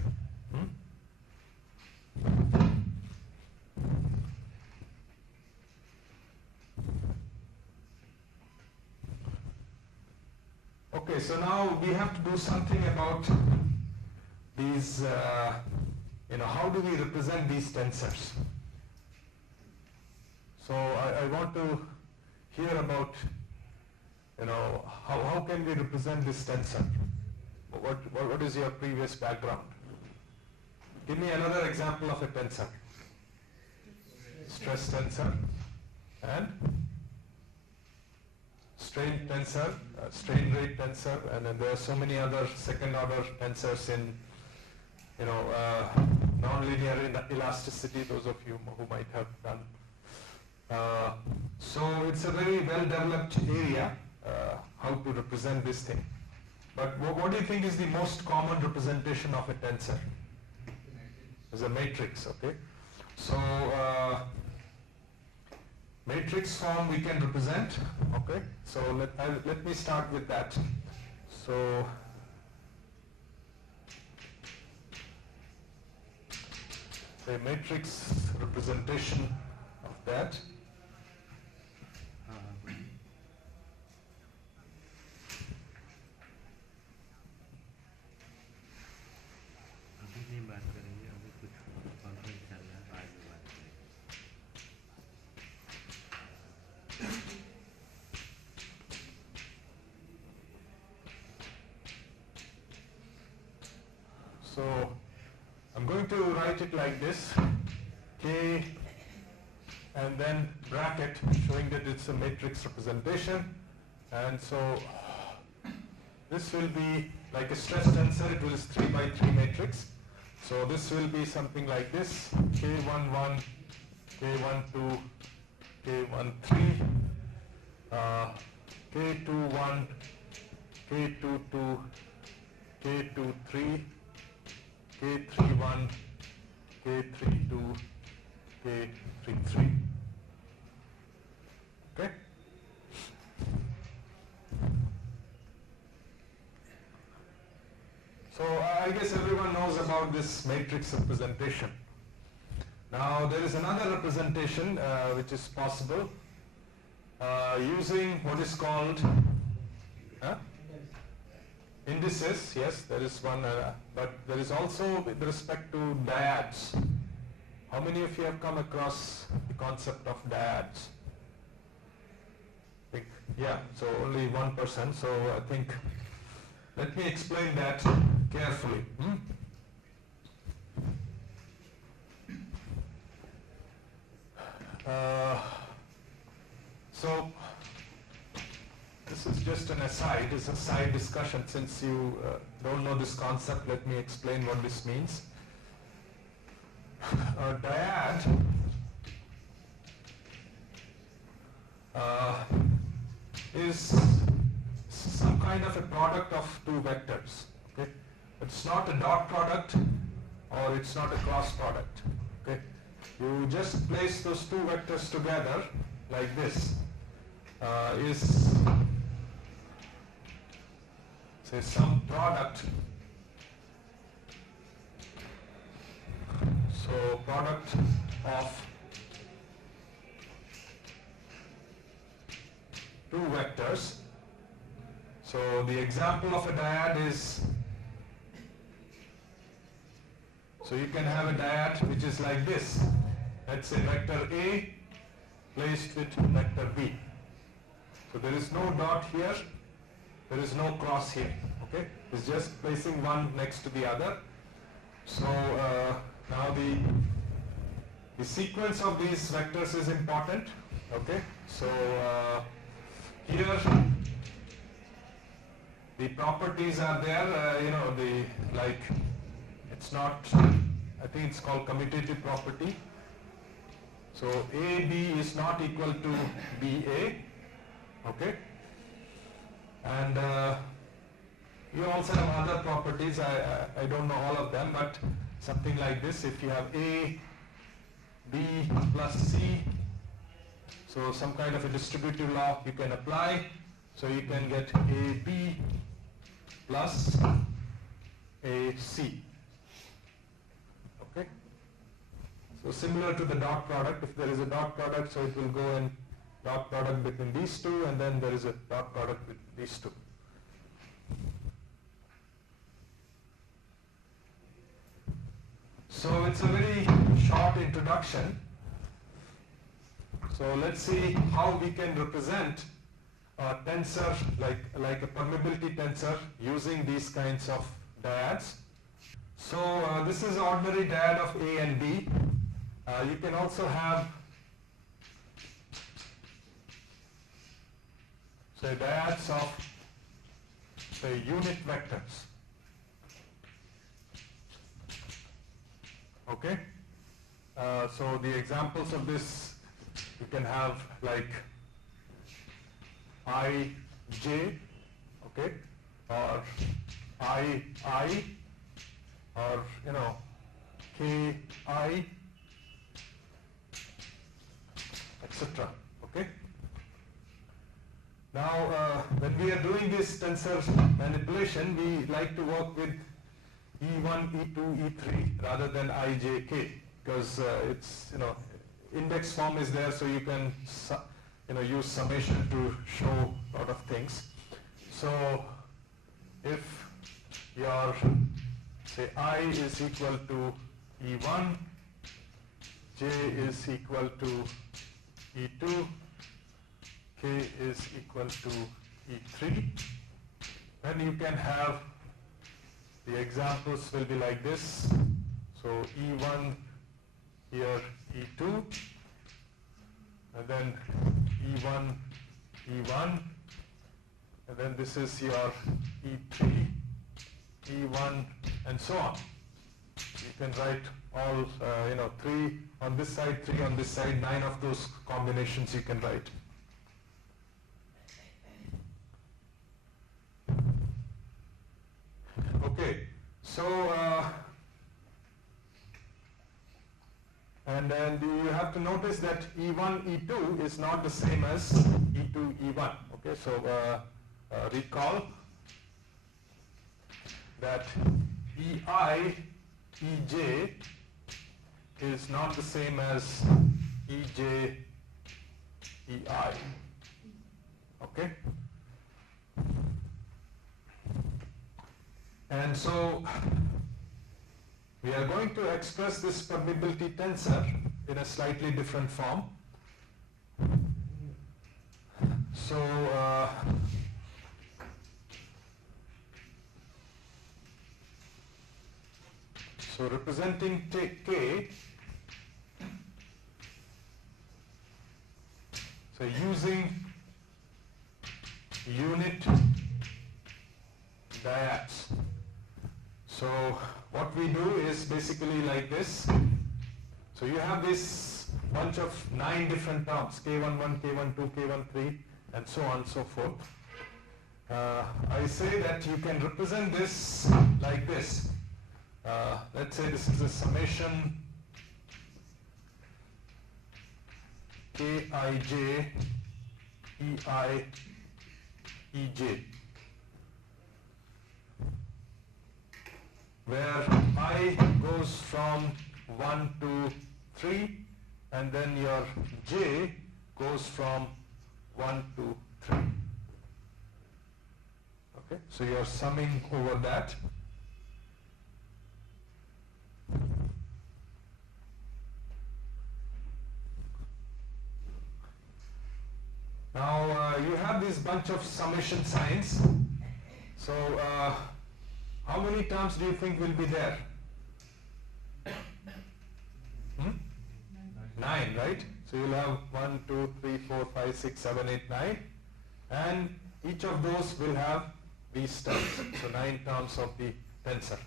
Okay, so now we have to do something about these, how do we represent these tensors? So I want to hear about, how can we represent this tensor? What is your previous background? Give me another example of a tensor. Stress tensor and strain tensor, strain rate tensor, and then there are so many other second order tensors in, nonlinear elasticity, those of you who might have done. So it's a very well developed area, how to represent this thing. But what do you think is the most common representation of a tensor? As a matrix, okay? So matrix form we can represent, okay? So let me start with that. So a matrix representation of that. So I'm going to write it like this, K and then bracket showing that it's a matrix representation, and so this will be like a stress tensor, it will is 3 by 3 matrix. So this will be something like this, K11, K12, K13, K21, K22, K23, K31, K32, K33. Okay? So I guess everyone knows about this matrix representation. Now there is another representation which is possible using what is called indices. Yes, there is one, but there is also with respect to dyads. How many of you have come across the concept of dyads? Yeah, so only 1%. So I think, let me explain that carefully. So this is just an aside, it's a side discussion. Since you don't know this concept, let me explain what this means. A dyad is some kind of a product of two vectors. Okay? It's not a dot product or it's not a cross product. Okay? You just place those two vectors together like this. Is say some product. So product of two vectors. So the example of a dyad is, so you can have a dyad which is like this. Let's say vector A placed with vector B. So there is no dot here, there is no cross here, okay? It's just placing one next to the other. So now the sequence of these vectors is important, okay? So here the properties are there, it's not, I think it's called commutative property. So AB is not equal to BA, okay? And you also have other properties, I don't know all of them, but something like this, if you have A, B plus C, so some kind of a distributive law you can apply, so you can get AB plus AC, okay? So similar to the dot product, if there is a dot product, so it will go in dot product between these two, and then there is a dot product with these two. So it's a very short introduction. So let's see how we can represent a tensor like a permeability tensor using these kinds of dyads. So this is ordinary dyad of A and B. You can also have say dyads of say unit vectors. Okay? So the examples of this, you can have like Ij, okay, or Ii, or Ki, etc. Okay? Now when we are doing this tensor manipulation, we like to work with E1, E2, E3 rather than Ijk, because it's index form is there, so you can use summation to show a lot of things. So if your say I is equal to E1, J is equal to E2, K is equal to E3, then you can have the examples will be like this. So E1 here, E2, and then E1, E1, and then this is your E3, E1, and so on. You can write all, 3 on this side, 3 on this side, 9 of those combinations you can write. Okay, so and then you have to notice that E1, E2 is not the same as E2, E1. Okay, so recall that EI, EJ is not the same as EJ, EI. Okay? And so we are going to express this permeability tensor in a slightly different form. So representing K, so using unit dyads. So what we do is basically like this. So you have this bunch of 9 different terms, K11, K12, K13, and so on and so forth. I say that you can represent this like this. Let's say this is a summation Kij, Ei, Ej, where I goes from 1 to 3, and then your J goes from 1 to 3. Okay, so you are summing over that. bunch of summation signs. So how many terms do you think will be there? 9, right? So you'll have 1, 2, 3, 4, 5, 6, 7, 8, 9, and each of those will have these terms. So 9 terms of the tensor.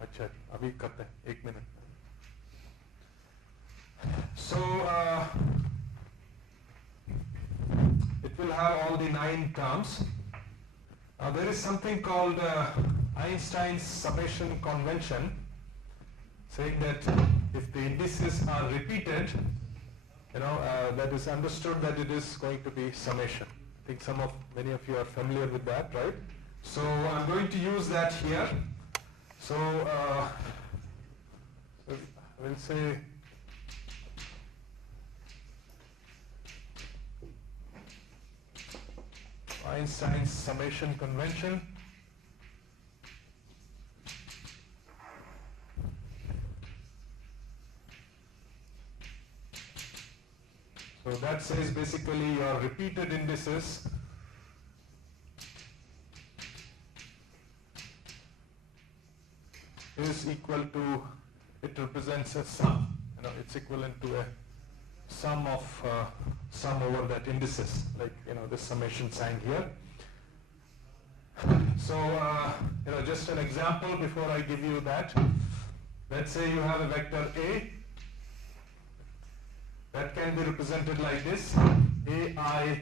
अच्छा अभी करते हैं 1 minute. So it will have all the 9 terms. Now there is something called Einstein's summation convention, saying that if the indices are repeated, that is understood that it is going to be summation. I think many of you are familiar with that, right? So I'm going to use that here. So I will say Einstein's summation convention. So that says basically your repeated indices is equal to, it represents a sum. It's equivalent to a sum of sum over that indices, like this summation sign here. So just an example before I give you that. Let's say you have a vector A that can be represented like this, AI,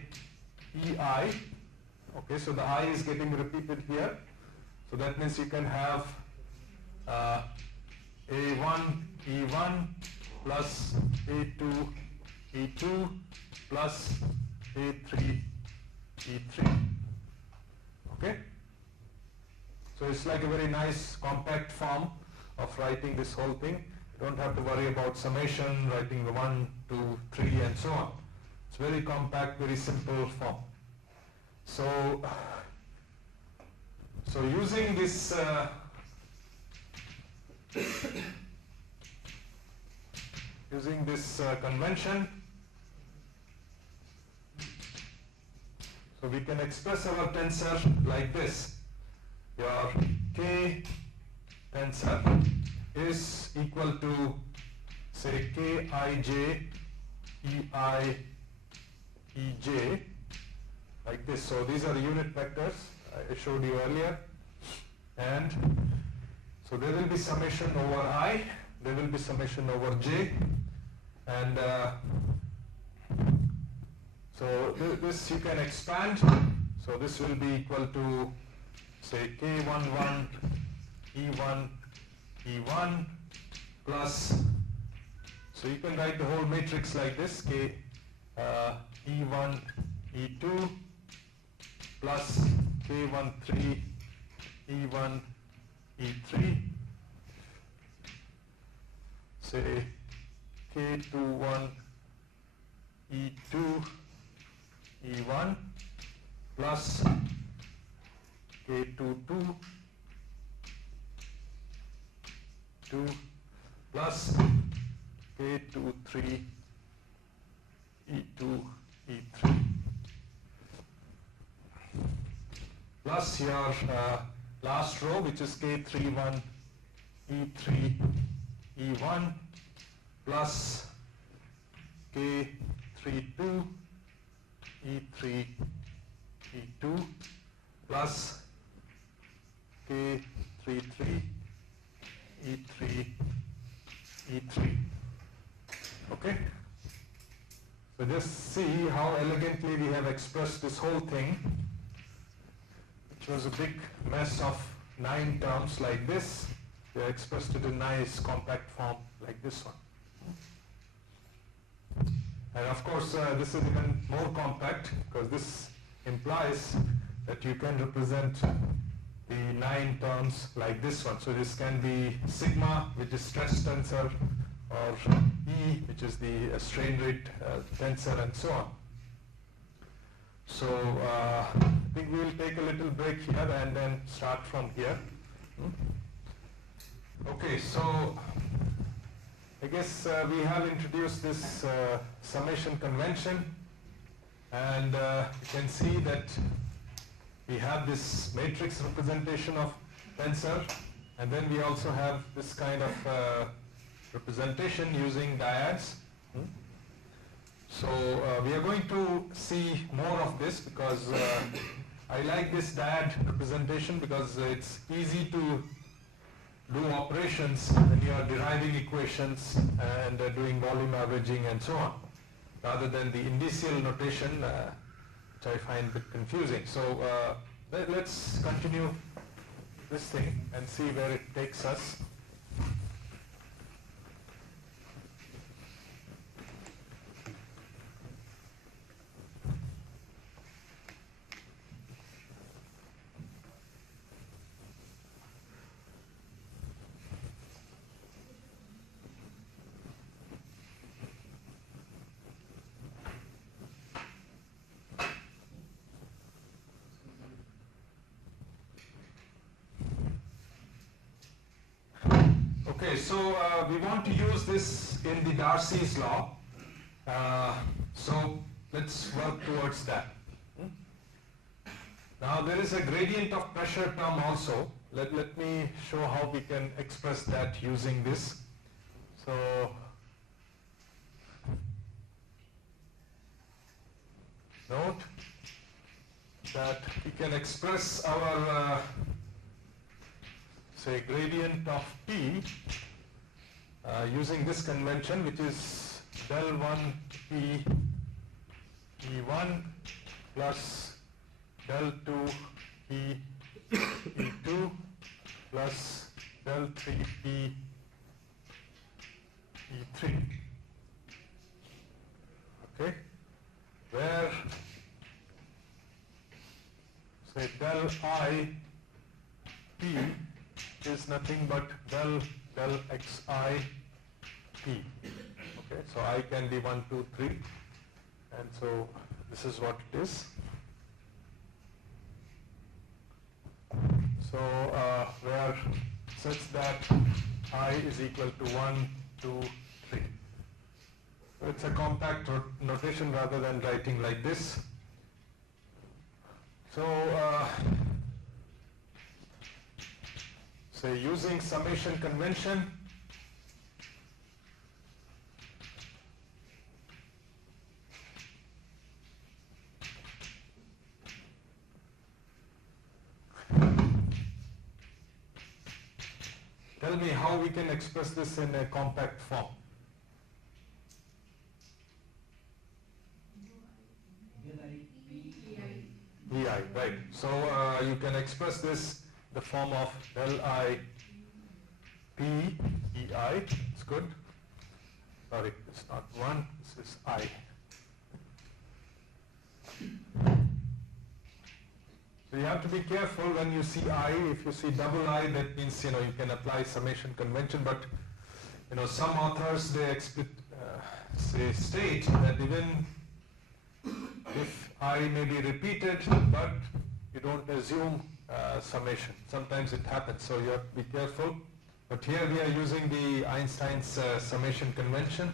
EI. Okay, so the I is getting repeated here. So that means you can have A1, E1 plus A2, E2 plus A3, E3. Okay? So it's like a very nice compact form of writing this whole thing. You don't have to worry about summation, writing the 1, 2, 3 and so on. It's very compact, very simple form. So using this convention, so we can express our tensor like this. Your K tensor is equal to, say, Kij, Ei, Ej, like this. So these are the unit vectors I showed you earlier. And so there will be summation over I, there will be summation over j, and so this you can expand. So this will be equal to, say, K11, E1, E1 plus, so you can write the whole matrix like this, K E1, E2 plus K13, E1, E3, say K21, E2, E1 plus K22, 2 plus K23, E2, E3 plus your last row, which is K31, E3, E1 plus K32, E3, E2 plus K33, E3, E3. Okay? So just see how elegantly we have expressed this whole thing, which was a big mess of 9 terms like this. We have expressed it in nice compact form like this one. And of course this is even more compact, because this implies that you can represent the 9 terms like this one. So this can be sigma, which is stress tensor, or E, which is the strain rate tensor, and so on. So I think we will take a little break here and then start from here. Okay, so I guess we have introduced this summation convention, And you can see that we have this matrix representation of tensor, and then we also have this kind of representation using dyads. So we are going to see more of this because I like this dyad representation because it's easy to do operations when you are deriving equations and doing volume averaging and so on, rather than the indicial notation, which I find a bit confusing. So let's continue this thing and see where it takes us. Okay, so we want to use this in the Darcy's law. So let's work towards that. Now there is a gradient of pressure term also. Let me show how we can express that using this. So note that we can express our say gradient of P using this convention, which is del 1 P E1 plus del 2 P E2 plus del 3 P E3. Okay, where say del I P is nothing but del xi P. Okay, so I can be 1, 2, 3, and so this is what it is. So where such that I is equal to 1, 2, 3. So it's a compact notation rather than writing like this. So say using summation convention, tell me how we can express this in a compact form. VI, right. So you can express this the form of del I P EI. It's good. Sorry, it's not 1, this is I. So you have to be careful when you see I. If you see double I, that means you can apply summation convention. But some authors they state that even if I may be repeated, but you don't assume summation. Sometimes it happens, so you have to be careful. But here we are using the Einstein's summation convention,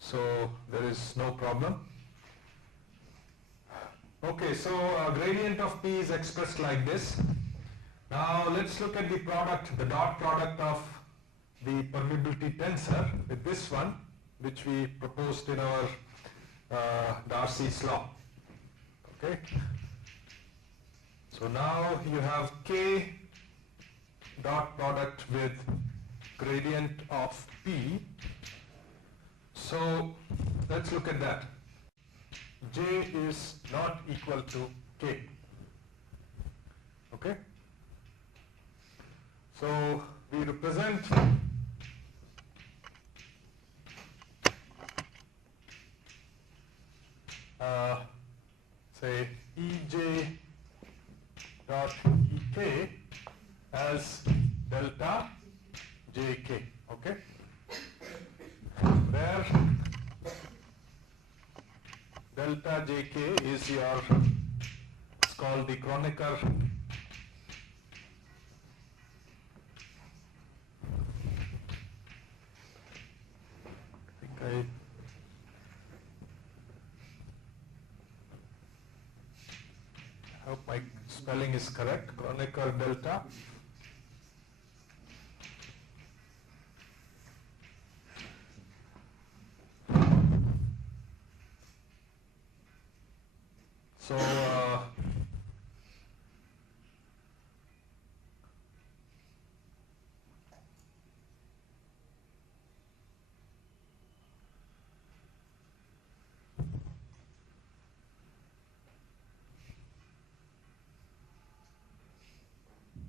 so there is no problem. Okay, so gradient of P is expressed like this. Now let's look at the product, the dot product of the permeability tensor with this one, which we proposed in our Darcy's law. Okay. So now you have K dot product with gradient of P. So let's look at that. J is not equal to K. Okay? So we represent say Ej dot Ek as delta Jk. Okay? Where delta Jk is it's called the Kronecker spelling is correct, Kronecker delta. So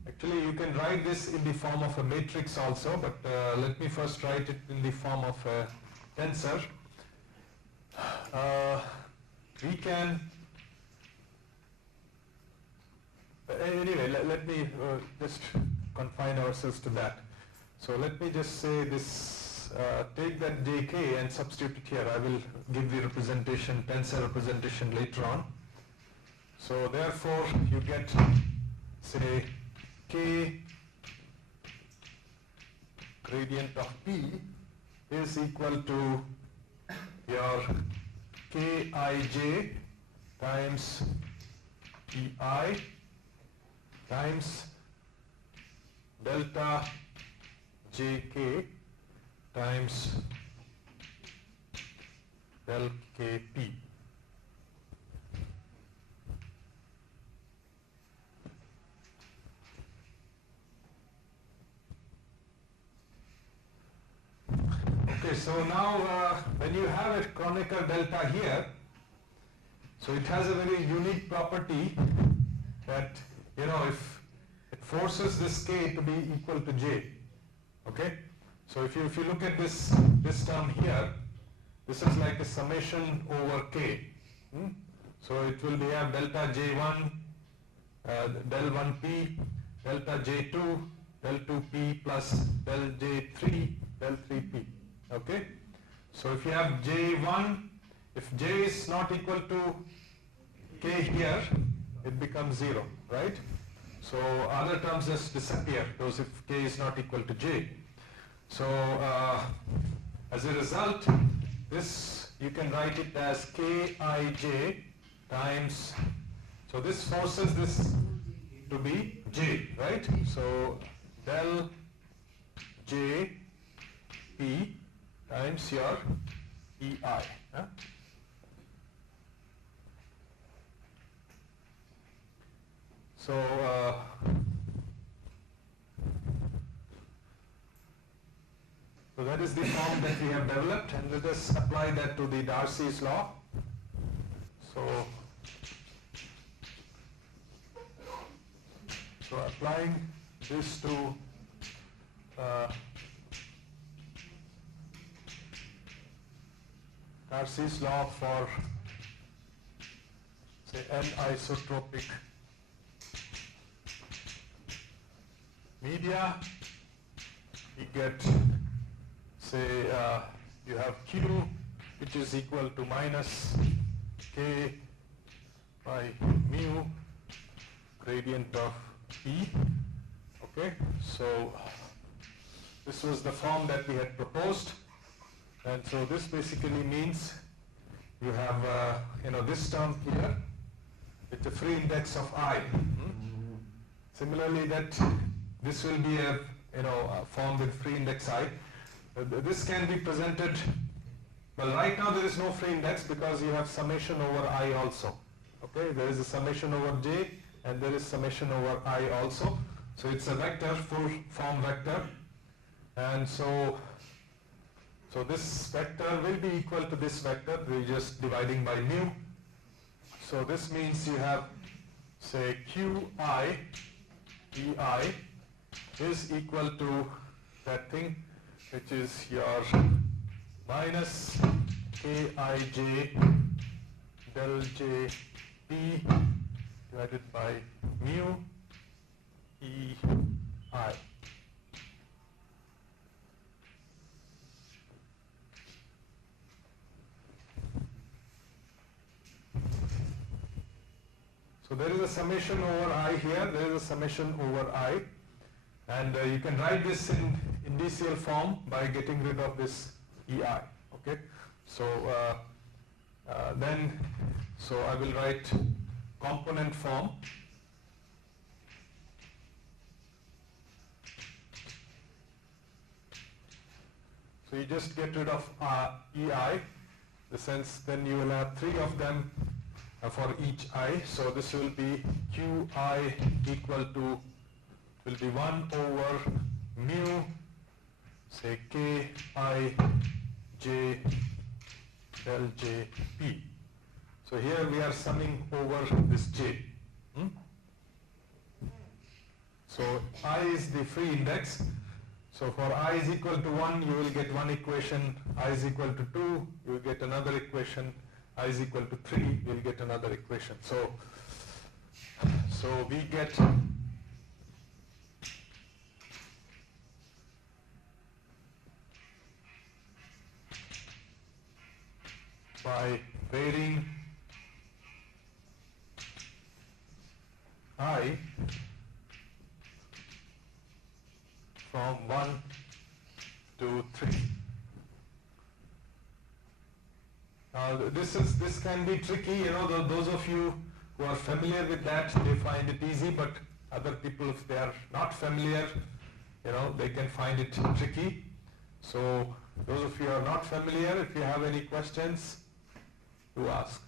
actually you can write this in the form of a matrix also, but let me first write it in the form of a tensor. We can anyway, let me just confine ourselves to that. So let me just say this, take that jk and substitute it here. I will give the representation, tensor representation later on. So therefore you get, say, k gradient of p is equal to your kij times ei times delta jk times del kp. Okay, so now when you have a Kronecker delta here, so it has a very unique property that, you know, if it forces this k to be equal to j, okay? So if you look at this term here, this is like a summation over k. So it will be have delta j1, del 1p, delta j2, del 2p plus del j3, del 3p. Okay? So if you have j1, if j is not equal to k here, it becomes 0, right? So other terms just disappear, those if k is not equal to j. So as a result, this you can write it as kij times, so this forces this to be j, right? So del j p times your ei. Huh? So so that is the form that we have developed, and let us apply that to the Darcy's law. So applying this to Darcy's law for, say, anisotropic media, you get, say, you have Q, which is equal to minus K by mu gradient of E. Okay, so this was the form that we had proposed, and so this basically means you have this term here with a free index of I. Similarly, that this will be a a form with free index I. This can be presented, well, right now there is no free index because you have summation over I also. Okay, there is a summation over j and there is summation over I also. So it's a vector, full form vector, and so this vector will be equal to this vector. We're just dividing by mu. So this means you have, say, qi ei is equal to that thing, which is your minus kij del j p divided by mu e I. So there is a summation over I here, there is a summation over I, and you can write this in indicial form by getting rid of this EI. Okay, so I will write component form. So you just get rid of EI, the sense then you will have 3 of them for each I. So this will be QI equal to, will be 1 over mu, say KI J del J P. So here we are summing over this J. So I is the free index. So for I is equal to 1, you will get one equation. I is equal to 2, you will get another equation. I is equal to 3, you will get another equation. So we get by varying I from 1 to 3. Now this can be tricky, those of you who are familiar with that, they find it easy, but other people, if they are not familiar, they can find it tricky. So those of you who are not familiar, if you have any questions, do ask.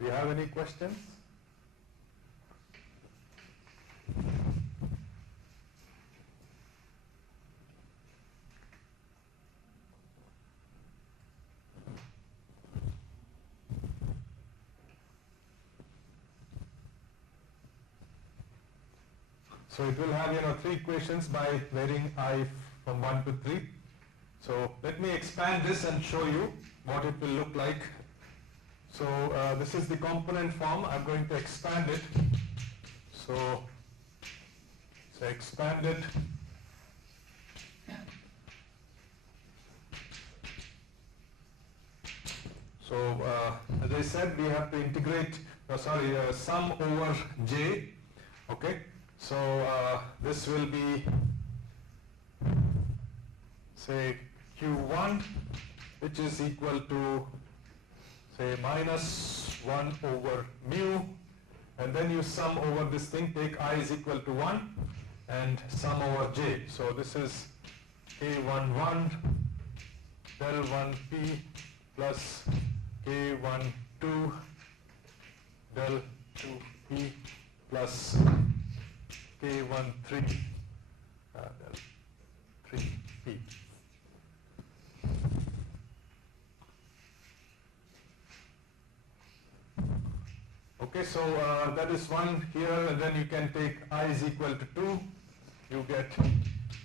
Do you have any questions? So it will have 3 equations by varying I from 1 to 3. So let me expand this and show you what it will look like. So this is the component form. I'm going to expand it. So expand it. So as I said, we have to integrate, sum over J. Okay. So this will be, say, Q1, which is equal to, say, minus 1 over mu, and then you sum over this thing, take I is equal to 1, and sum over J. So this is K11 del 1P plus K12 del 2P plus K13 del 3P. Okay, so that is 1 here, and then you can take I is equal to 2. You get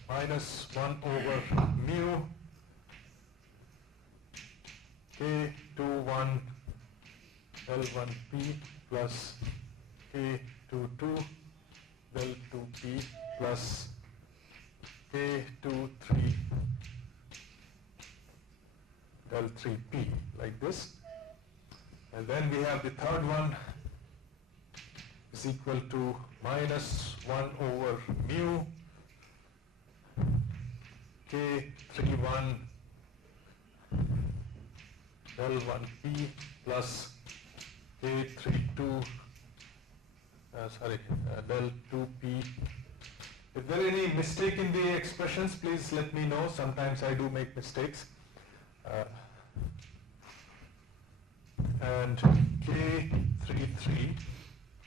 minus 1 over mu K21 del 1P plus K22 del 2P plus K23 del 3P, like this. And then we have the third one is equal to minus 1 over mu K31 del 1P plus K32 del 2P. If there is any mistake in the expressions, please let me know. Sometimes I do make mistakes. And K33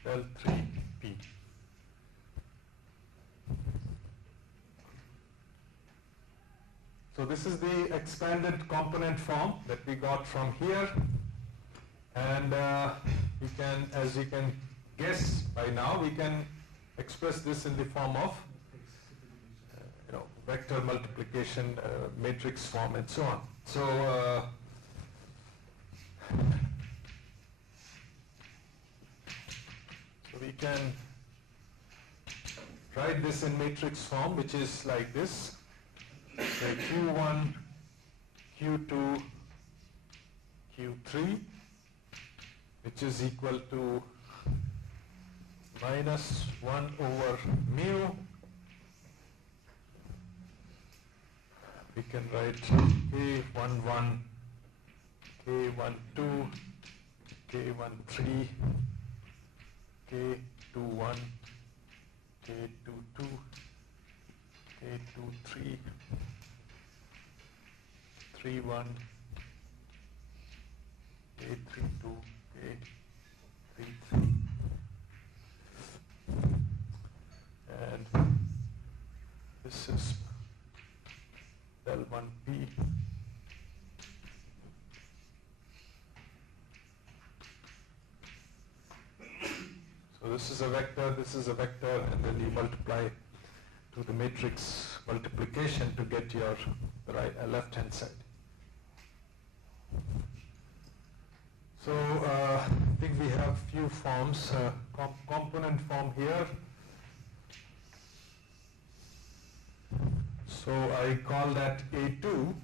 del 3P. So this is the expanded component form that we got from here, and you can, as you can guess by now, we can express this in the form of vector multiplication, matrix form, and so on. So we can write this in matrix form, which is like this. So Q1, Q2, Q3, which is equal to minus 1 over mu. We can write K11, K12, K13, K21, K22, K23, 3P, A31, A32, A33, and this is del 1p. So this is a vector, and then you multiply to the matrix multiplication to get your left-hand side. So I think we have few forms, component form here. So I call that A2.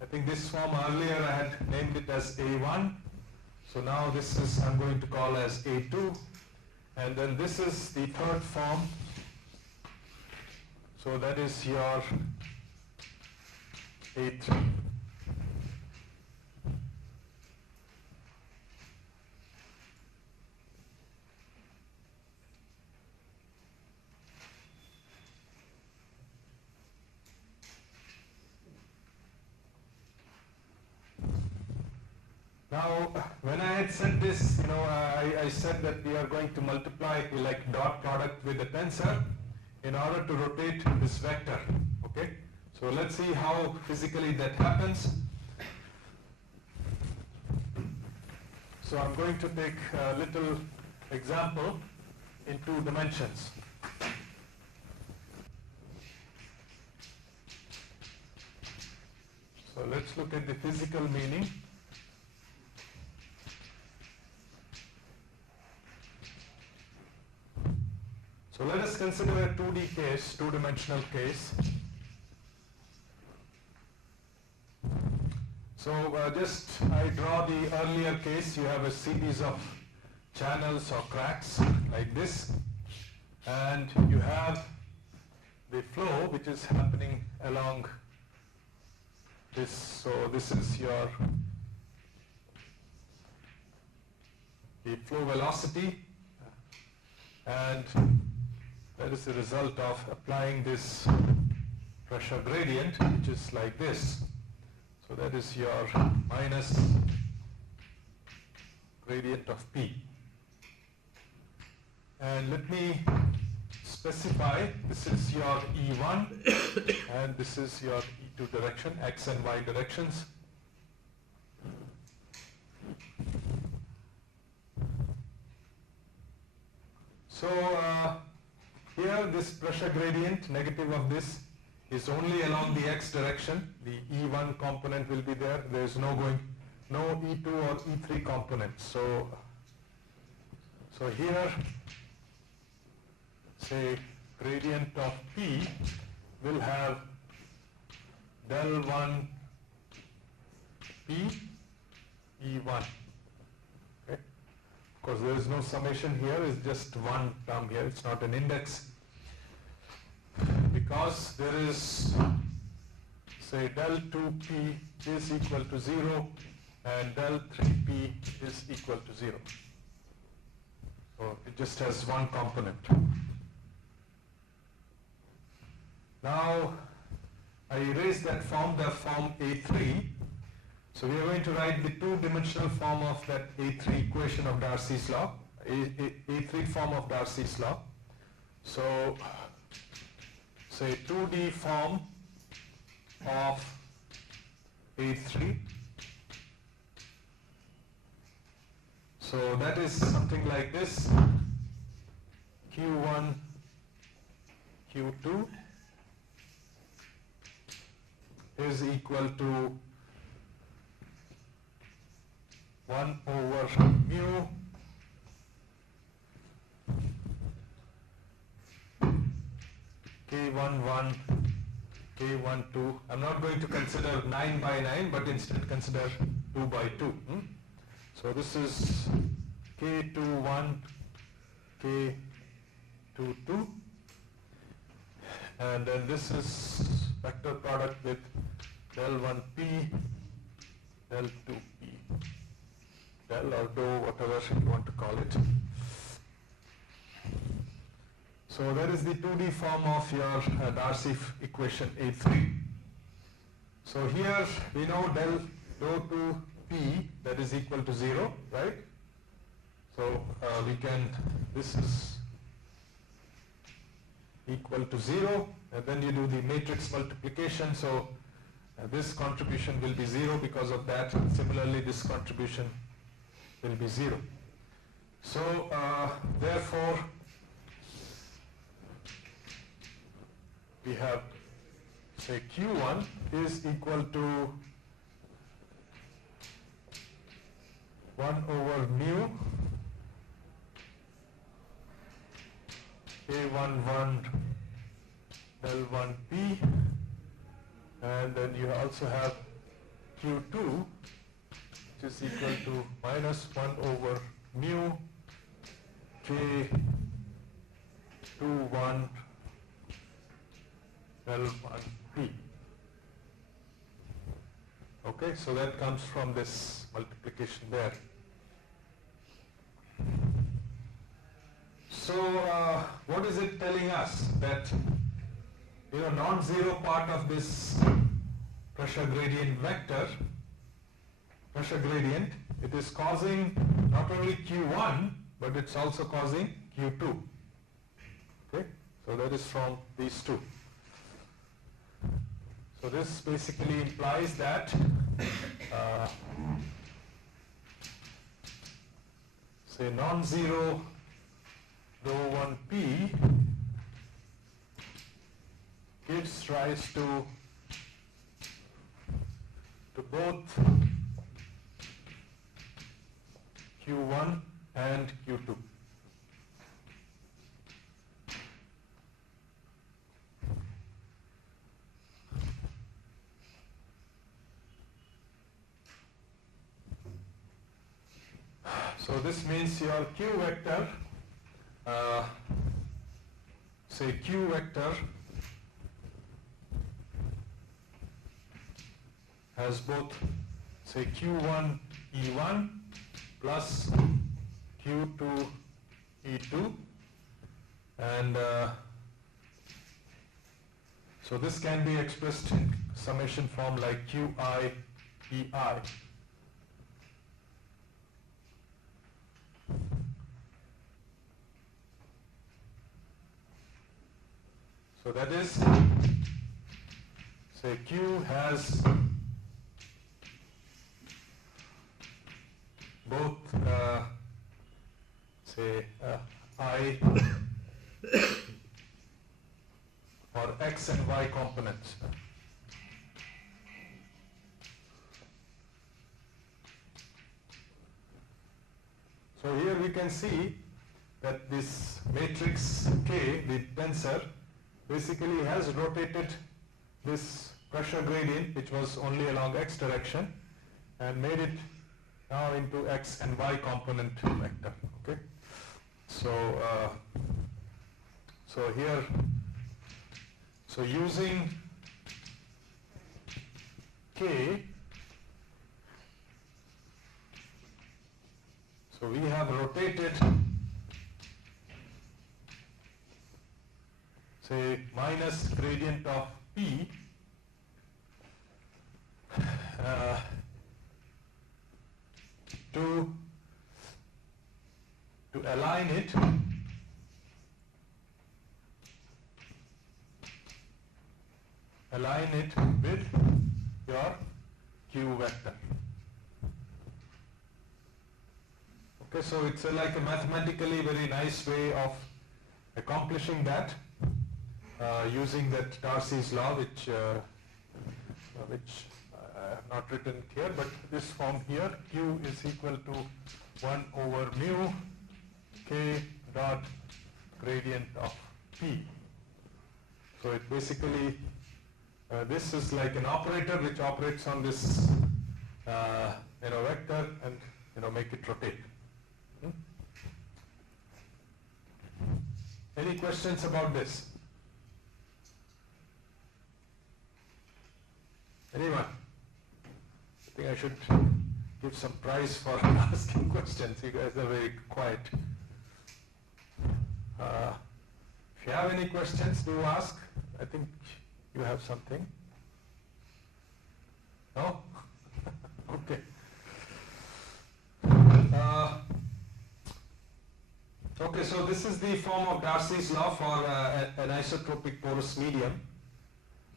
I think this form earlier I had named it as A1. So now this is I'm going to call as A2. And then this is the third form. So that is your A3. Now, when I had said this, I said that we are going to multiply like dot product with the tensor in order to rotate this vector, okay? So let's see how physically that happens. So I'm going to take a little example in 2 dimensions. So let's look at the physical meaning. So let us consider a 2D case, 2-dimensional case. So just I draw the earlier case. You have a series of channels or cracks like this, and you have the flow which is happening along this. So this is the flow velocity, and that is the result of applying this pressure gradient, which is like this. So that is your minus gradient of P. And let me specify, this is your E1 and this is your E2 direction, X and Y directions. So here this pressure gradient, negative of this, is only along the X direction. The E1 component will be there. There is no E2 or E3 components. So here, say gradient of P will have del 1 P E1. Of course, there is no summation here, it's just one term here, it's not an index. Because there is, say, del 2p is equal to 0 and del 3p is equal to 0. So it just has one component. Now, I erase that form, the form A3. So we are going to write the 2-dimensional form of that A3 equation of Darcy's law, A3 form of Darcy's law. So, say 2D form of A3. So that is something like this, Q1, Q2 is equal to 1 over mu K11, K12. I'm not going to consider 9 by 9, but instead consider 2 by 2. So this is K21, K22, and then this is vector product with del 1p, del 2p, del or dou, whatever you want to call it. So that is the 2D form of your Darcy equation A3. So here we know del rho to P, that is equal to 0, right? So we can, this is equal to 0, and then you do the matrix multiplication, so this contribution will be 0 because of that. Similarly, this contribution will be 0. So therefore, we have, say, Q1 is equal to 1 over mu A11 del 1P, and then you also have Q2, which is equal to minus 1 over mu K21 del 1P. Okay, so that comes from this multiplication there. So what is it telling us? That, you know, non-zero part of this pressure gradient vector, pressure gradient, it is causing not only Q1, but it's also causing Q2. Okay, so that is from these two. So this basically implies that say non-zero rho 1P gives rise to both Q1 and Q2. So this means your Q vector, say Q vector has both, say, Q1 E1 plus Q2 E2, and so this can be expressed in summation form like Qi EI. So that is, say, Q has both, say, I or X and Y components. So here we can see that this matrix K, the tensor, basically has rotated this pressure gradient, which was only along X direction, and made it now into X and Y component vector. Okay, so so here, so using K, so we have rotated, say, minus gradient of P to align it with your Q vector. Okay, so it's like a mathematically very nice way of accomplishing that, using that Darcy's law, which I have not written here, but this form here, Q is equal to 1 over mu K dot gradient of P. So it basically, this is like an operator which operates on this vector and make it rotate. Any questions about this? Anyone? I think I should give some prize for asking questions. You guys are very quiet. If you you have any questions, do ask. I think you have something. No? Okay. Okay, so this is the form of Darcy's law for an isotropic porous medium.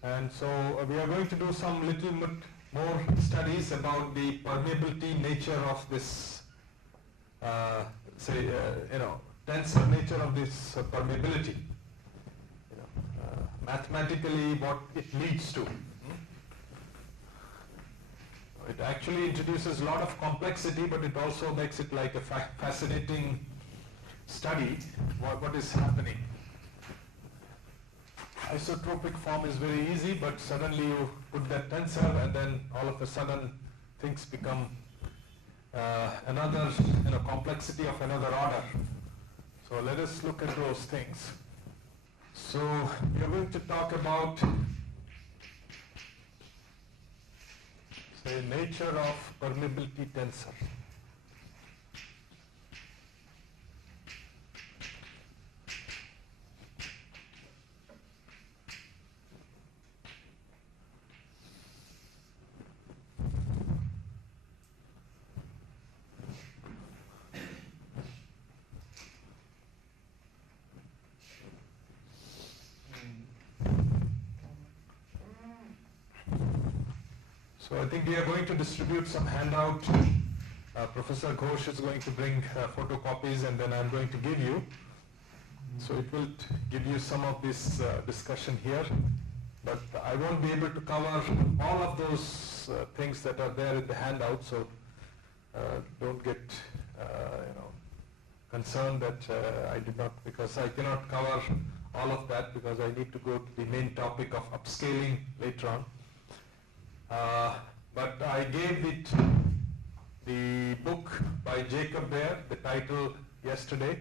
And so we are going to do some little bit more studies about the permeability nature of this, tensor nature of this permeability. Mathematically what it leads to. It actually introduces a lot of complexity, but it also makes it like a fascinating study what is happening. Isotropic form is very easy, but suddenly you put that tensor and then all of a sudden things become another complexity of another order. So let us look at those things. So we are going to talk about, say, nature of permeability tensor. So I think we are going to distribute some handout. Professor Ghosh is going to bring photocopies and then I'm going to give you. So it will give you some of this discussion here. But I won't be able to cover all of those things that are there in the handout. So don't get concerned that I did not, because I cannot cover all of that because I need to go to the main topic of upscaling later on. But I gave it the book by Jacob Baer, the title yesterday.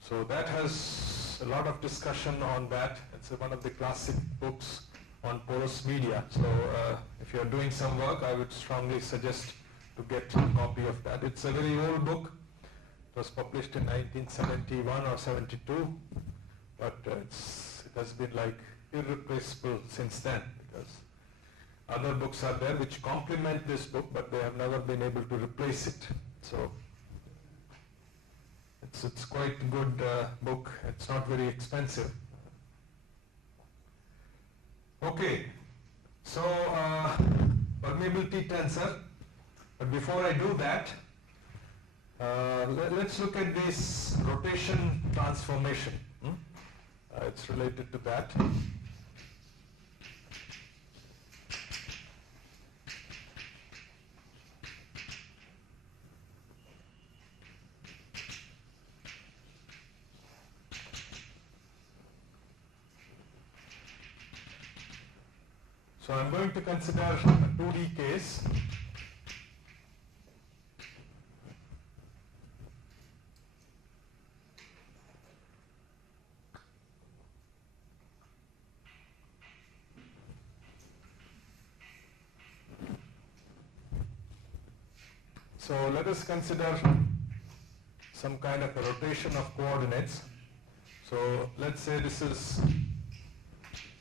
So that has a lot of discussion on that. It's one of the classic books on porous media. So if you're doing some work, I would strongly suggest to get a copy of that. It's a very old book. It was published in 1971 or 72, but it has been like irreplaceable since then, because other books are there which complement this book, but they have never been able to replace it. So it's quite a good book. It's not very expensive. Okay, so permeability tensor. But before I do that, let's look at this rotation transformation. It's related to that. So I'm going to consider a 2D case. So let us consider some kind of a rotation of coordinates. So let's say this is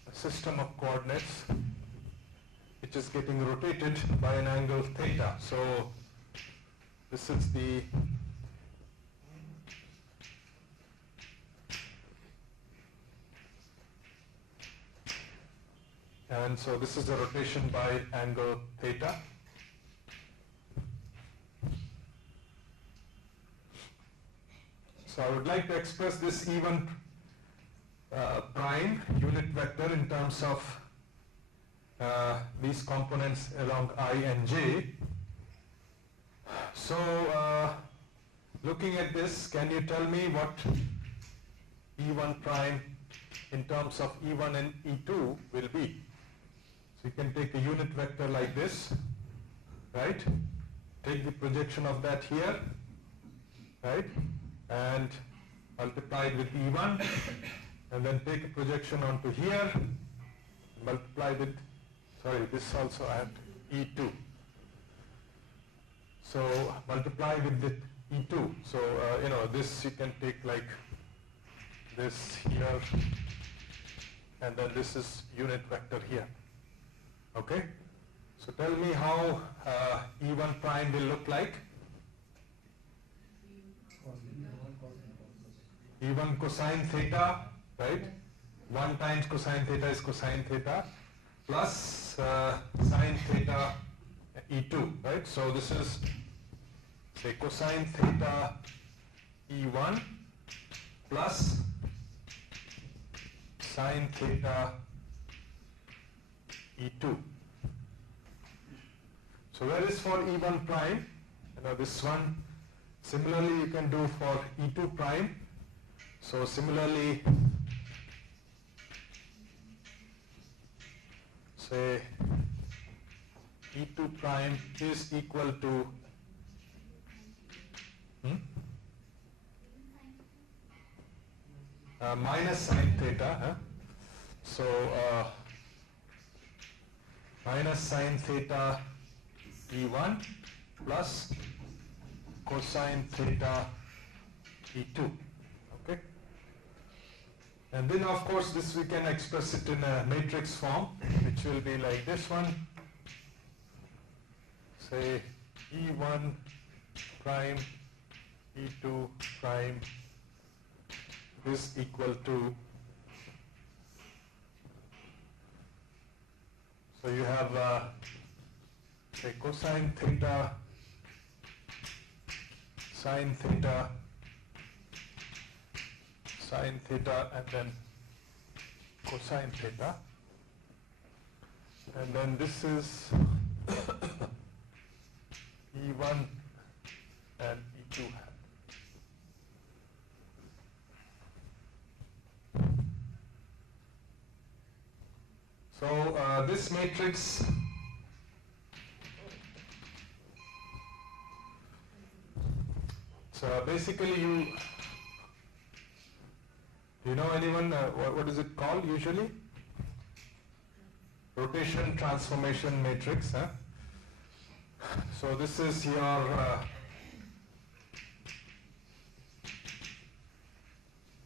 a system of coordinates which is getting rotated by an angle theta. So this is the and so this is a rotation by angle theta. So I would like to express this E1 prime unit vector in terms of these components along I and j. So looking at this, can you tell me what E1 prime in terms of E1 and E2 will be? So you can take a unit vector like this, right? Take the projection of that here, right? And multiply it with E1, and then take a projection onto here, multiply with, sorry, this also I have E2. So multiply with the E2. So, this you can take like this here, and then this is unit vector here. Okay? So tell me how E1 prime will look like. E1 cosine theta, right? 1 times cosine theta is cosine theta, plus sine theta E2, right? So this is, say, cosine theta E1 plus sine theta E2. So where is for E1 prime? This one. Similarly, you can do for E2 prime. So similarly, say E2 prime is equal to minus sine theta. So minus sine theta E1 plus cosine theta E2. Okay. And then of course this we can express it in a matrix form, which will be like this one. Say E1 prime E2 prime is equal to, so you have say cosine theta, sine theta, sine theta, and then cosine theta, and then this is E1 and E2 hat. So this matrix so basically you know anyone what is it called usually? Rotation transformation matrix. So this is your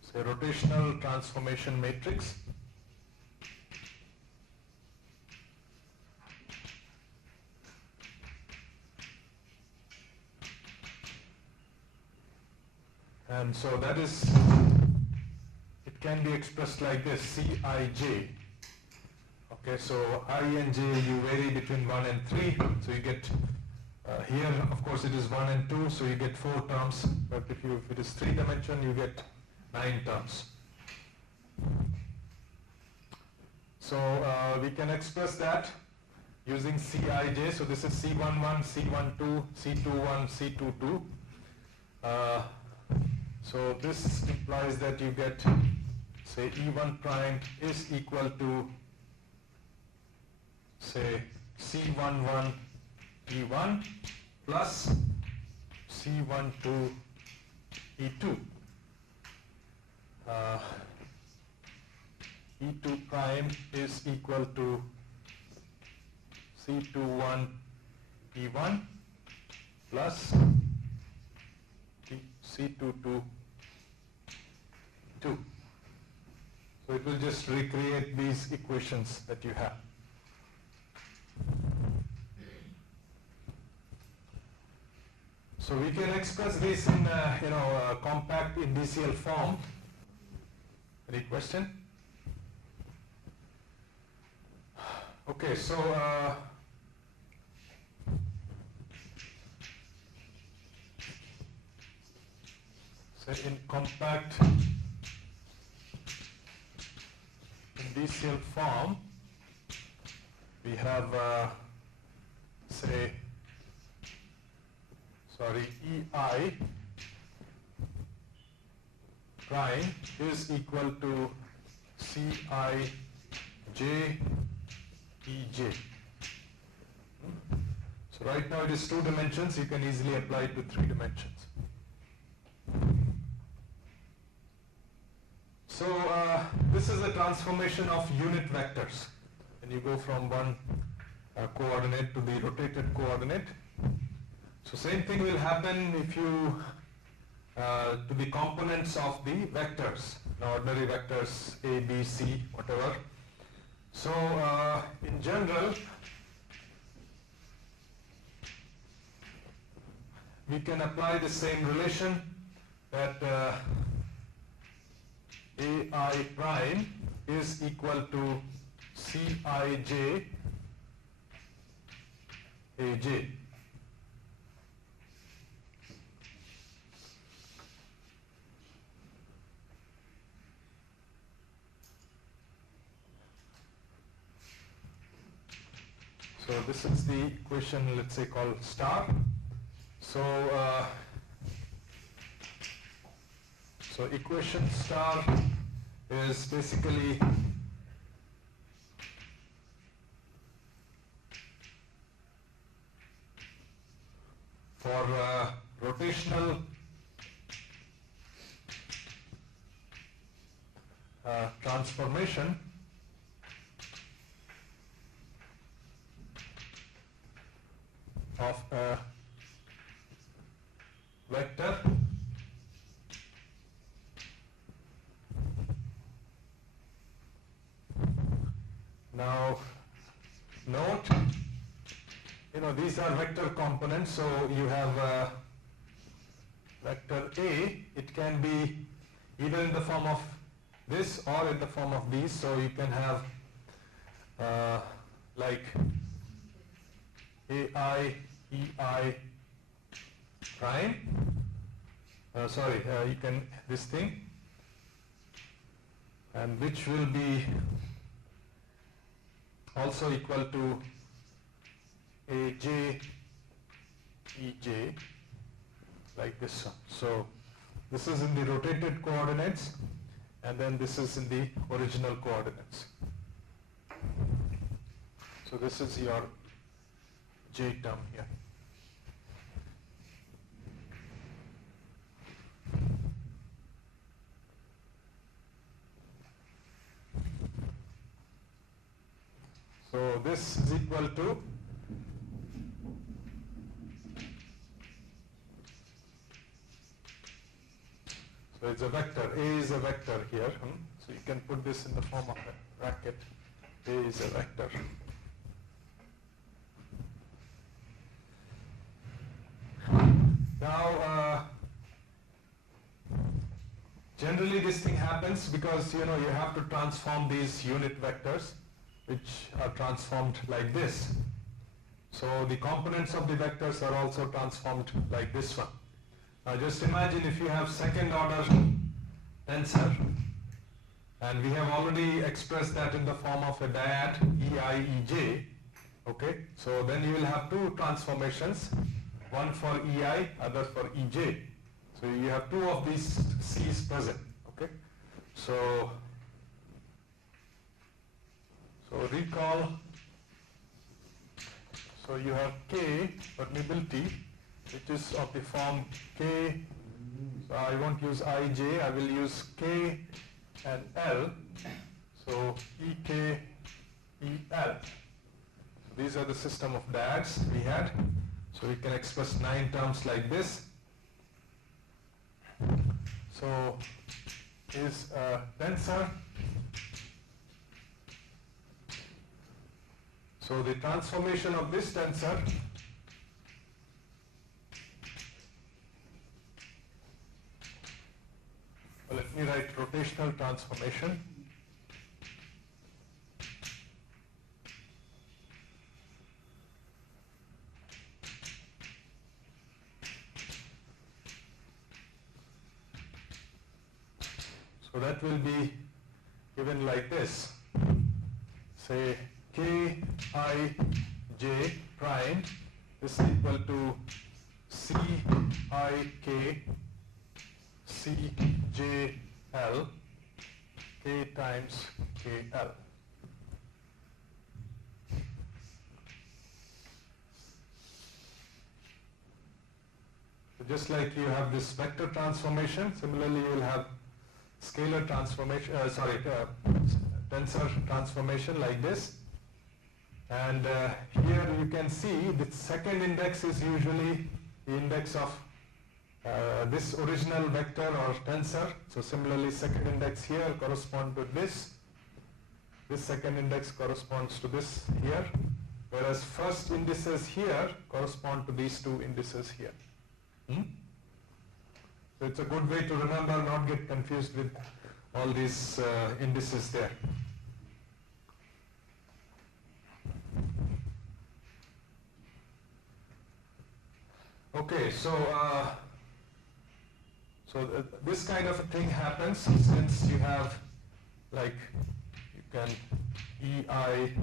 say rotational transformation matrix. And so that is, it can be expressed like this, Cij. Okay, so I and j, you vary between 1 and 3. So you get, here of course it is 1 and 2, so you get 4 terms. But if it is 3 dimension, you get 9 terms. So we can express that using Cij. So this is C11, C12, C21, C22. So this implies that you get, say, E1 prime is equal to, say, C11 E1 plus C12 E2. E2 prime is equal to C21 E1 plus C22 2. So it will just recreate these equations that you have. So we can express this in compact indicial form. Any question? Okay, so in compact indicial form, we have EI prime is equal to Cij Ej. So right now it is 2 dimensions, you can easily apply it to 3 dimensions. So this is a transformation of unit vectors. And you go from one coordinate to the rotated coordinate. So same thing will happen if you to the components of the vectors, ordinary vectors A, B, C, whatever. So in general, we can apply the same relation that AI prime is equal to Cij Aj. So this is the equation, let's say, called star. So equation star is basically for rotational transformation of a vector now note, these are vector components, so you have vector A, it can be either in the form of this or in the form of these, so you can have like AI, EI prime, you can, this thing, and which will be also equal to AJ, EJ, like this one. So this is in the rotated coordinates, and then this is in the original coordinates. So this is your J term here. So this is equal to so it's a vector. A is a vector here. So you can put this in the form of a bracket. A is a vector. Now, generally this thing happens because you have to transform these unit vectors, which are transformed like this. So the components of the vectors are also transformed like this one. Now just imagine if you have second order tensor, and we have already expressed that in the form of a dyad EI, EJ. Okay, so then you will have two transformations, one for EI, other for EJ. So you have two of these C's present. Okay, so recall. So you have K permeability, which is of the form K. So I won't use Ij, I will use K and L. So Ek, El. These are the system of dyads we had. So we can express 9 terms like this. So is a tensor. So the transformation of this tensor let me write rotational transformation. So that will be given like this. Say K I J prime is equal to C I K C J L K times K L. So just like you have this vector transformation, similarly you will have scalar transformation, tensor transformation like this. And here you can see the second index is usually the index of this original vector or tensor. So similarly, second index here corresponds to this. This second index corresponds to this here, whereas first indices here correspond to these two indices here. So it's a good way to remember, not get confused with all these indices there. Okay, so this kind of a thing happens since you have, like, you can EI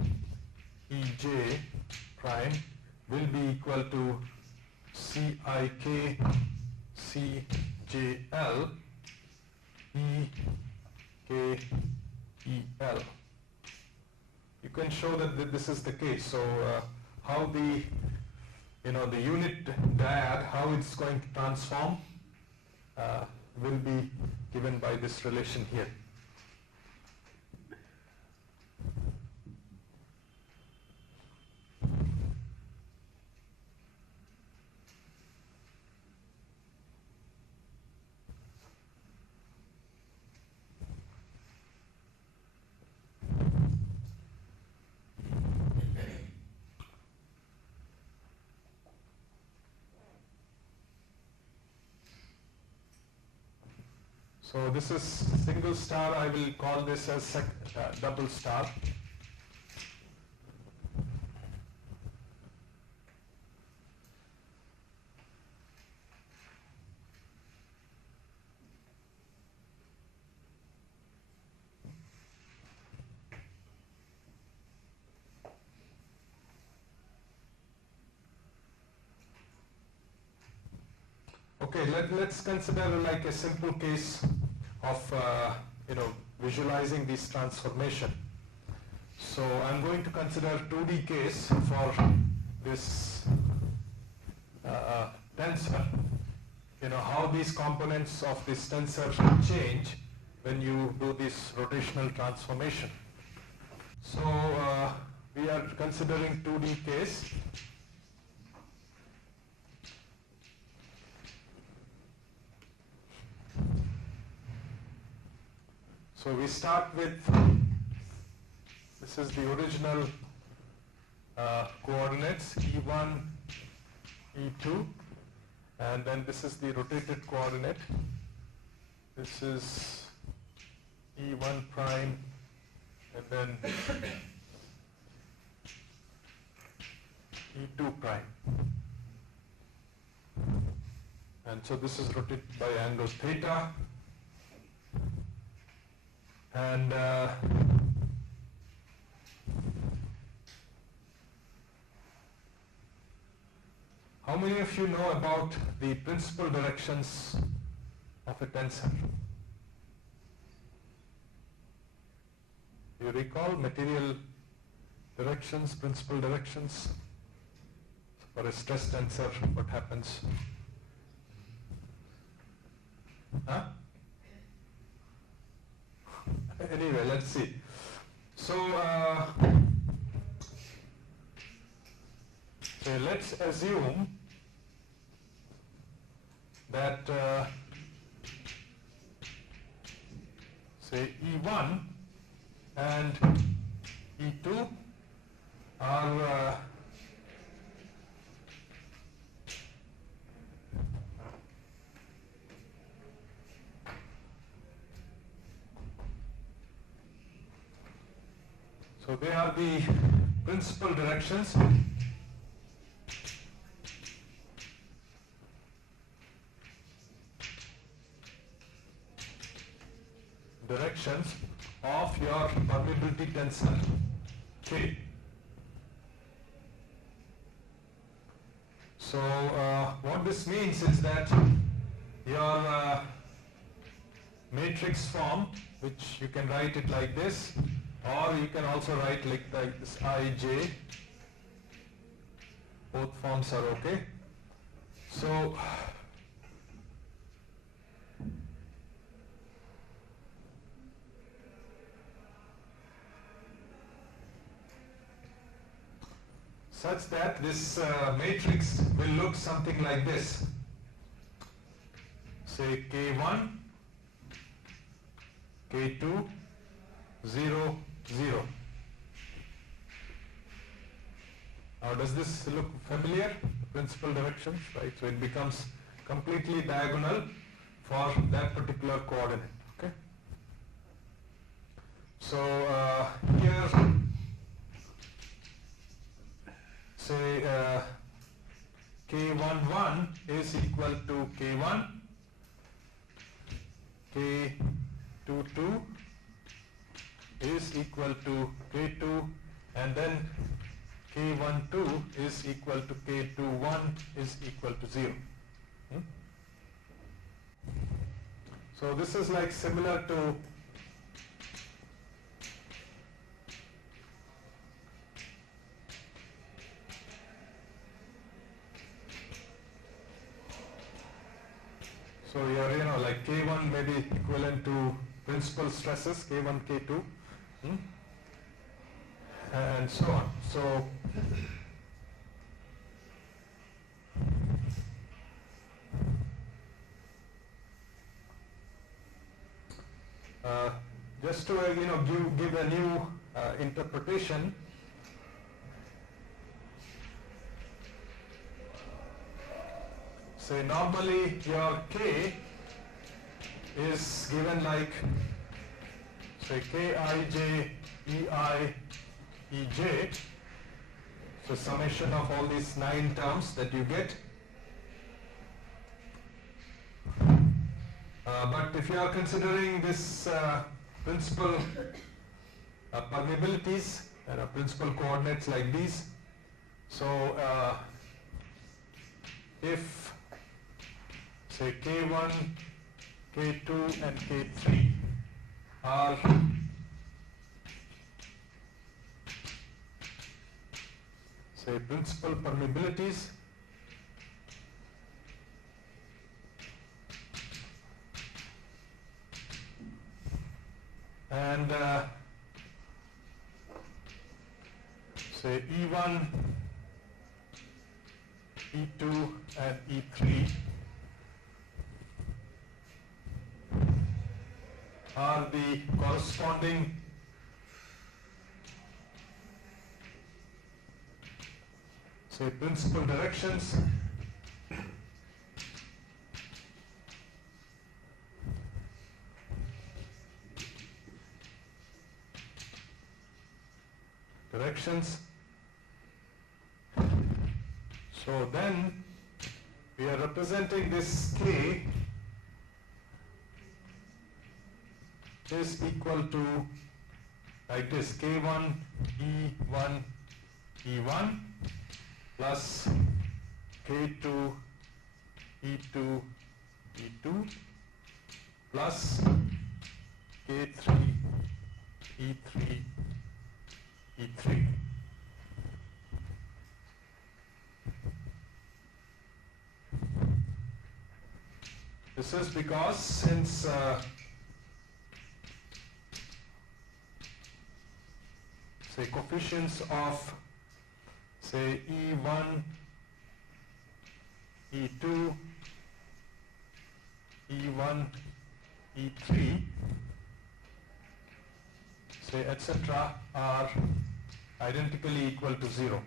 EJ prime will be equal to CIK CJL EKEL. You can show that this is the case. So how the the unit dyad, how it's going to transform will be given by this relation here. So this is single star. I will call this as double star. Okay, let's consider like a simple case of visualizing this transformation. So I'm going to consider 2D case for this tensor. How these components of this tensor change when you do this rotational transformation. So we are considering 2D case. So we start with, this is the original coordinates, E1, E2, and then this is the rotated coordinate. This is E1 prime, and then E2 prime. And so this is rotated by angle theta. And how many of you know about the principal directions of a tensor? You recall material directions, principal directions? For a stress tensor, what happens? Huh? Anyway, let's see. So let's assume that say E1 and E2 are so they are the principal directions. Directions of your permeability tensor K. So what this means is that your matrix form, which you can write it like this, or you can also write like this Ij. Both forms are okay. So such that this matrix will look something like this. say K1, K2, 0, 0. Now does this look familiar? Principal directions, right? So it becomes completely diagonal for that particular coordinate. Okay. So here, say K11 is equal to K1, K22 is equal to K2, and then K12 is equal to K21 is equal to 0. So this is like similar to so your like K1 may be equivalent to principal stresses K1, K2, and so on. So just to give a new interpretation, say normally your K is given like say Kij, Ei, Ej, so summation of all these 9 terms that you get. But if you are considering this principal permeabilities, principal coordinates like these, so if say K1, K2 and K3 are say principal permeabilities, and say E1, E2 and E3 are the corresponding say principal directions so then we are representing this K is equal to like this K1 E1 E1 plus K2 E2 E2 plus K3 E3 E3. This is because since say coefficients of say E1, E2, E1, E3 say etc. are identically equal to 0.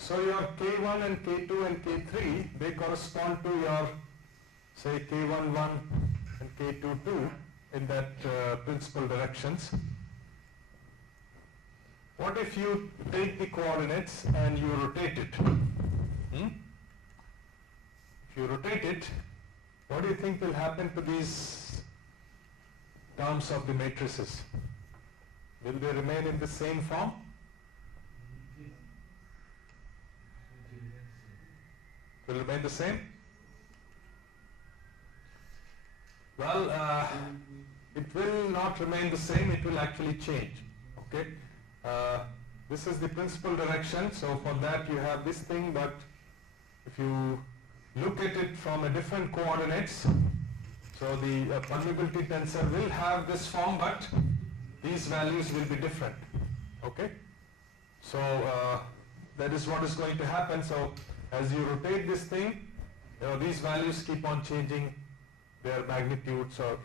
So your K1 and K2 and K3, they correspond to your say K11 and K22 in that principal directions. What if you take the coordinates and you rotate it? If you rotate it, what do you think will happen to these terms of the matrices? Will they remain in the same form? Will remain the same? Well, it will not remain the same, it will actually change. Okay? This is the principal direction, so for that you have this thing, but if you look at it from a different coordinates, so the permeability tensor will have this form, but these values will be different. Okay? So that is what is going to happen. So as you rotate this thing, these values keep on changing their magnitudes or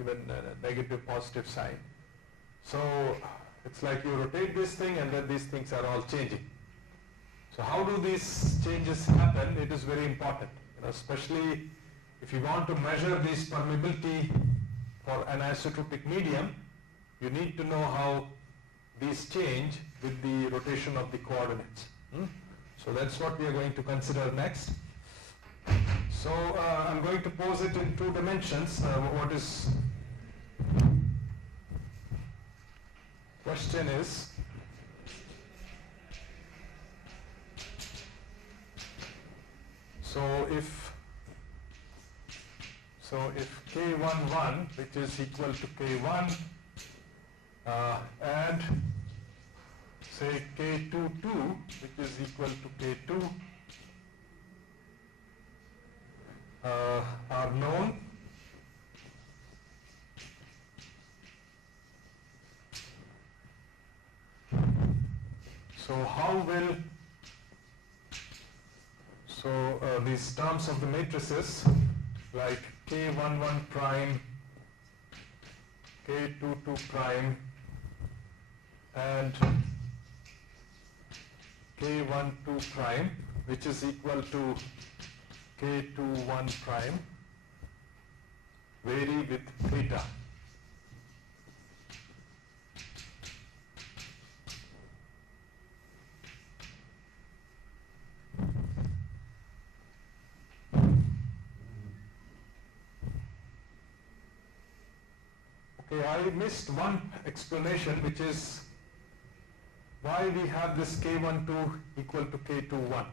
even negative, positive sign. So it's like you rotate this thing and then these things are all changing. So how do these changes happen? It is very important, especially if you want to measure this permeability for an isotropic medium, you need to know how these change with the rotation of the coordinates. So that's what we are going to consider next. So I'm going to pose it in 2 dimensions. What is question is, so if K11, which is equal to K1, and say K22, which is equal to K2, are known, so how will, these terms of the matrices like K11 prime, K22 prime, and K12 prime, which is equal to K21 prime, vary with theta. Okay, I missed one explanation, which is why we have this K12 equal to K21.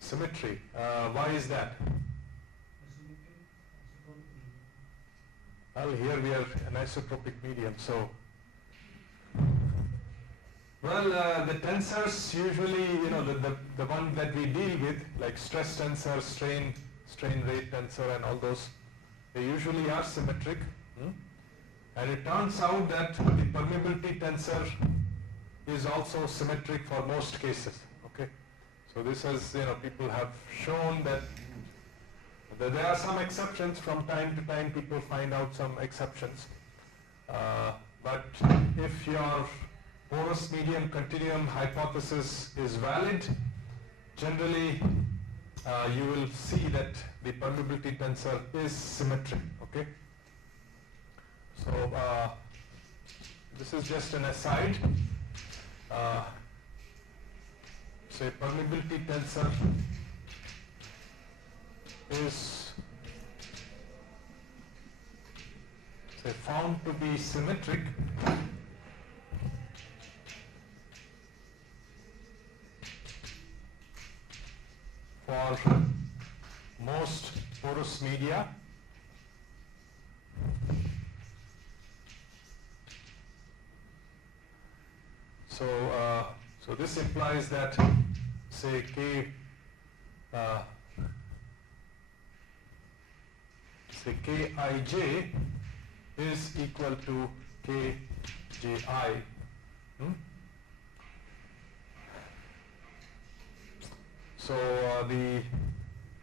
Symmetry. Why is that? Well, here we are an isotropic medium, so. Well, the tensors usually, the one that we deal with, like stress tensor, strain rate tensor, and all those, they usually are symmetric. And it turns out that the permeability tensor is also symmetric for most cases. Okay, so this has, people have shown that there are some exceptions. From time to time, people find out some exceptions. But if your porous medium continuum hypothesis is valid, generally you will see that the permeability tensor is symmetric. Okay. So this is just an aside. Say permeability tensor is found to be symmetric for most porous media so this implies that say Kij is equal to Kji. So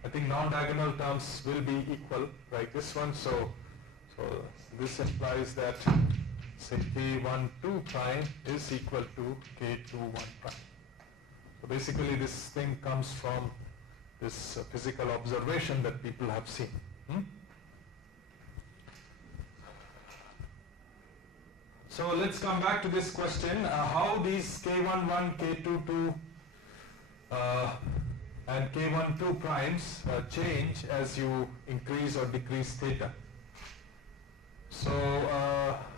I think non-diagonal terms will be equal, right? This one, so this implies that say K12 prime is equal to K21 prime. So basically this thing comes from this physical observation that people have seen. So let's come back to this question, how these K11, K22 and K12 primes change as you increase or decrease theta. So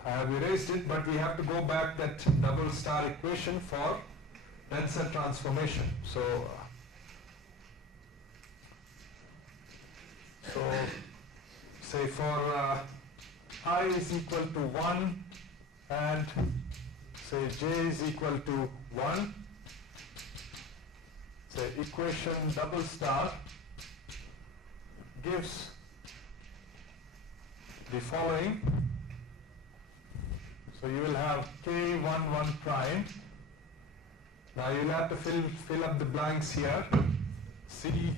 I have erased it, but we have to go back that double star equation for tensor transformation. So say for I is equal to 1 and say j is equal to 1, say equation double star gives the following. So you will have K11 prime. Now you will have to fill up the blanks here. C.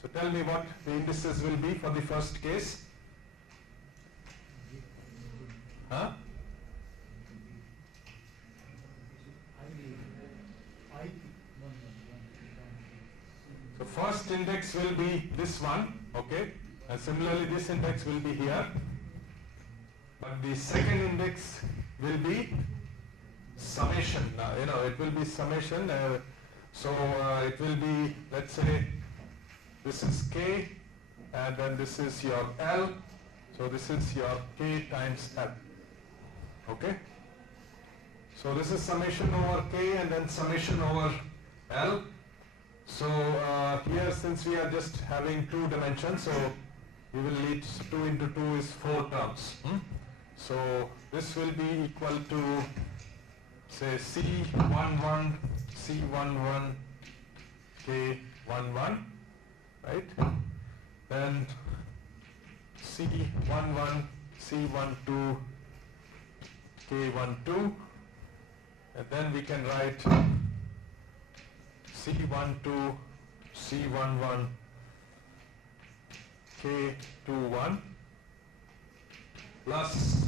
So tell me what the indices will be for the first case. Huh? So first index will be this one, okay? And similarly this index will be here. But the second index will be summation. Now, it will be summation. It will be, let's say, this is K, and then this is your L. So this is your K times L. Okay? So this is summation over K and then summation over L. So here, since we are just having two dimensions, so we will need 2 into 2 is 4 terms. So this will be equal to, say, C11, C11, K11, right? Then C11, C12, K12, and then we can write C12, C11, K21 plus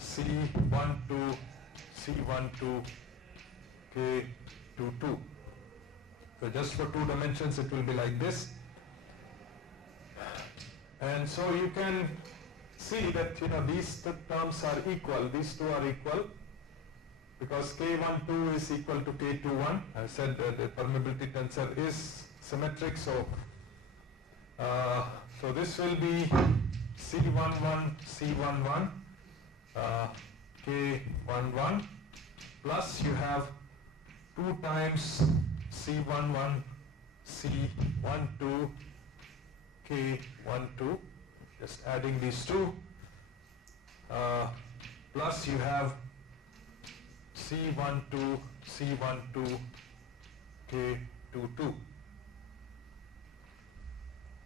C12, C12, K22. So just for two dimensions it will be like this. And so you can see that these terms are equal, these two are equal, because K12 is equal to K21. I said that the permeability tensor is symmetric, so this will be C11, C11, K11, plus you have 2 times C11, C12, K12, just adding these two, plus you have C12, C12, K22.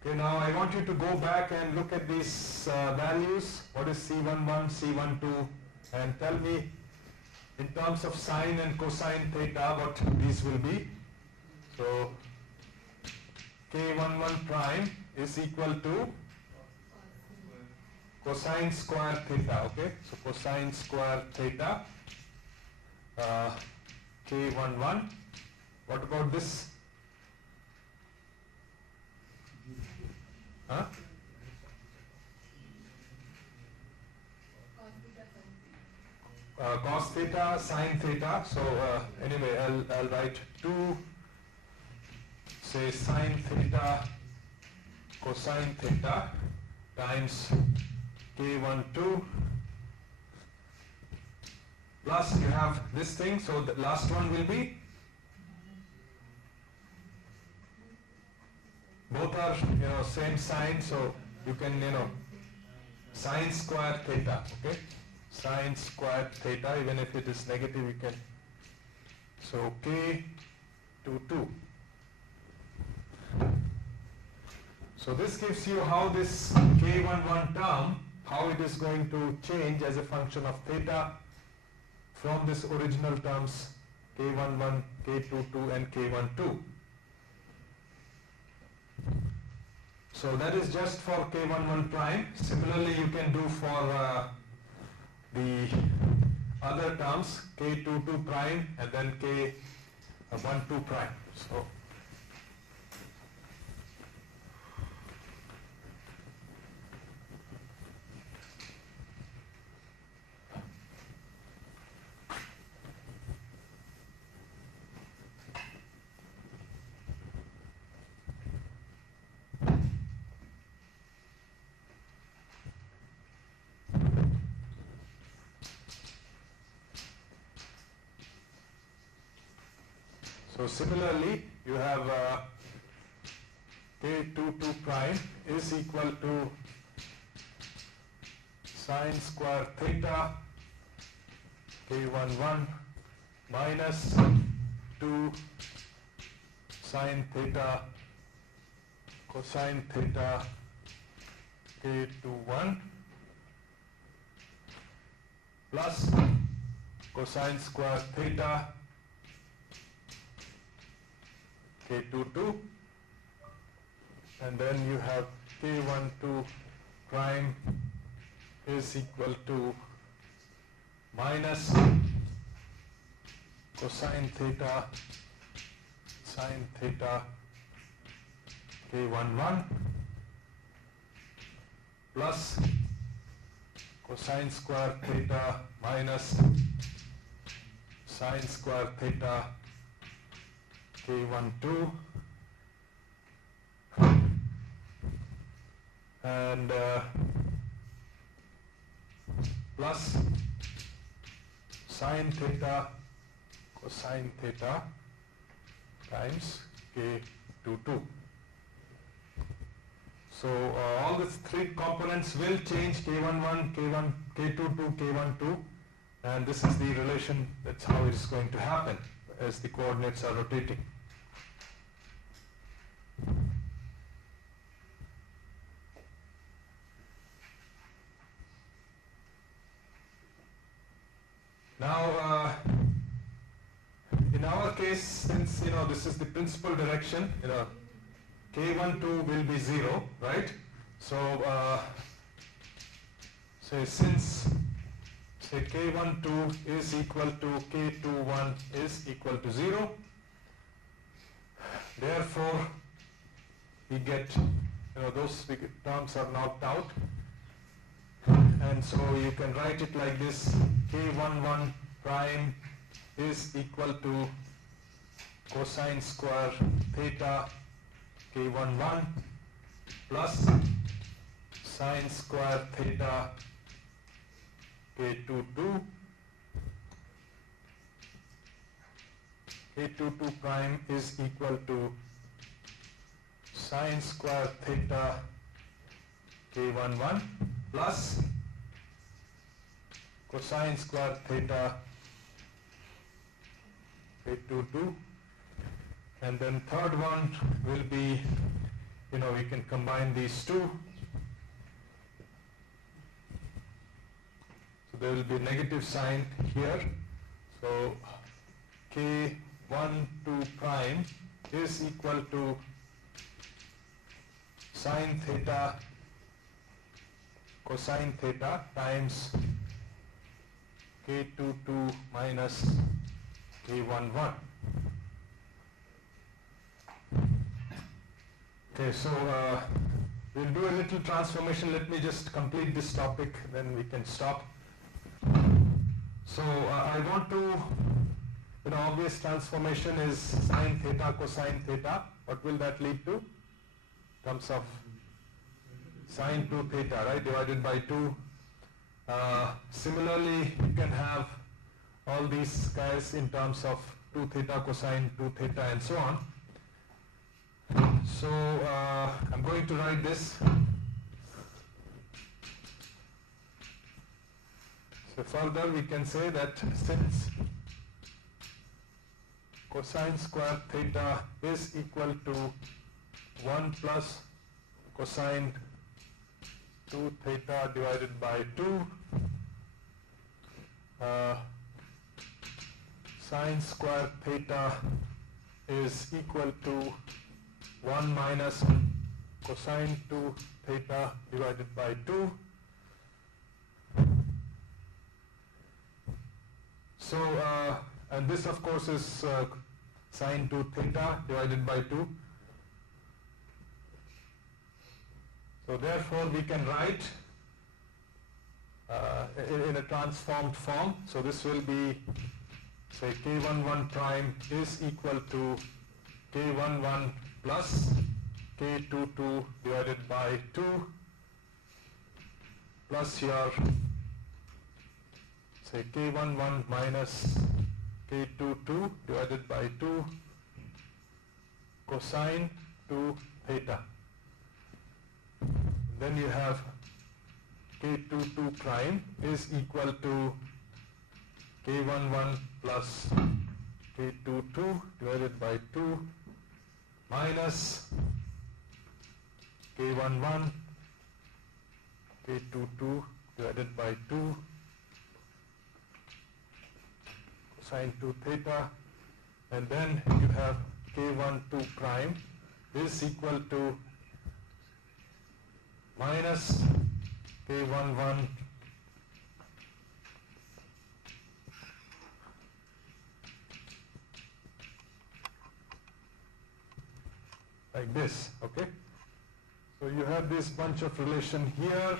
Okay, now I want you to go back and look at these values. What is C11, C12, and tell me in terms of sine and cosine theta what these will be. So K11 prime is equal to cosine square theta, okay? So cosine square theta, K11. What about this? Huh? Cos theta, sine theta. So anyway, I'll write 2, say sine theta, cosine theta times K12, plus you have this thing. So the last one will be, both are same sign, so you can sine square theta, okay? Sine square theta, even if it is negative, you can. So K22. So this gives you how this K11 term, how it is going to change as a function of theta from this original terms K11, K22 and K12. So that is just for K11 prime. Similarly, you can do for the other terms, K22 prime and then K12 prime. So similarly, you have K22 prime is equal to sine square theta K11 minus K2 sine theta cosine theta K21 plus cosine square theta K22, and then you have K12 prime is equal to minus cosine theta sine theta K11 plus cosine square theta minus sine square theta K12, and plus sine theta cosine theta times K22. So all these three components will change K11, K1, K22, K12, and this is the relation. That's how it is going to happen as the coordinates are rotating. Now, in our case, since this is the principal direction, K12 will be 0, right? So, since K12 is equal to K21 is equal to 0, therefore we get, those terms are knocked out, and so you can write it like this: K11 prime is equal to cosine square theta K11 plus sine square theta K22. K22 prime is equal to sine square theta K11 plus cosine square theta K22, and then third one will be, we can combine these two. So there will be negative sign here. So K12 prime is equal to sine theta cosine theta times K22 minus K11. Okay, so we'll do a little transformation. Let me just complete this topic, then we can stop. So I want to, obvious transformation is sine theta cosine theta. What will that lead to? In terms of sine 2 theta, right, divided by 2. Similarly, you can have all these guys in terms of 2 theta cosine 2 theta and so on. So I'm going to write this. So further we can say that since cosine square theta is equal to 1 plus cosine 2 theta divided by 2, sine square theta is equal to 1 minus cosine 2 theta divided by 2. So, and this of course is sine 2 theta divided by 2. So therefore we can write in a transformed form. So this will be, say, K11 prime is equal to K11 plus K22 divided by 2 plus your, say, K11 minus K22 divided by 2 cosine 2 theta. Then you have K22 prime is equal to K11 plus K22 divided by 2 minus K11 K22 divided by 2 cosine 2 theta, and then you have K12 prime is equal to minus K11 like this, okay? So you have this bunch of relation here.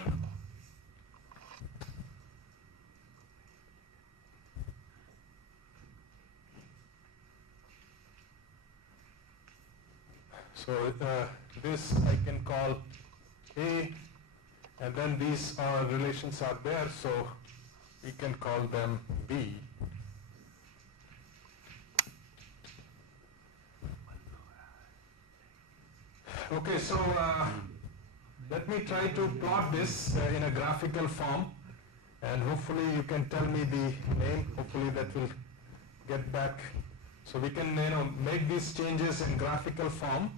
So this I can call A, and then these relations are there, so we can call them B. Okay, so let me try to plot this in a graphical form, and hopefully you can tell me the name. Hopefully that will get back. So we can make these changes in graphical form.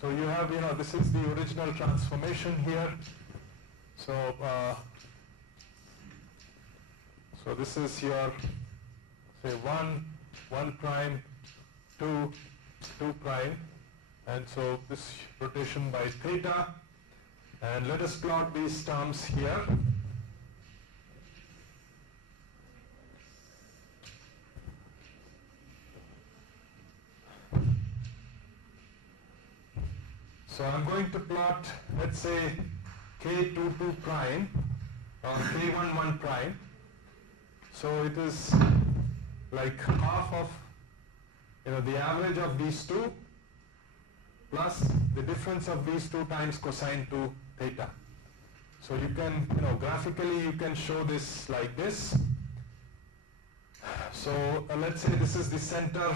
So you have, this is the original transformation here. So so this is your, say, 1 prime, 2 prime. And so this rotation by theta, and let us plot these terms here. So I'm going to plot, let's say, K22 prime or K11 prime. So it is like half of the average of these two plus the difference of these two times cosine 2 theta. So you can, graphically you can show this like this. So let's say this is the center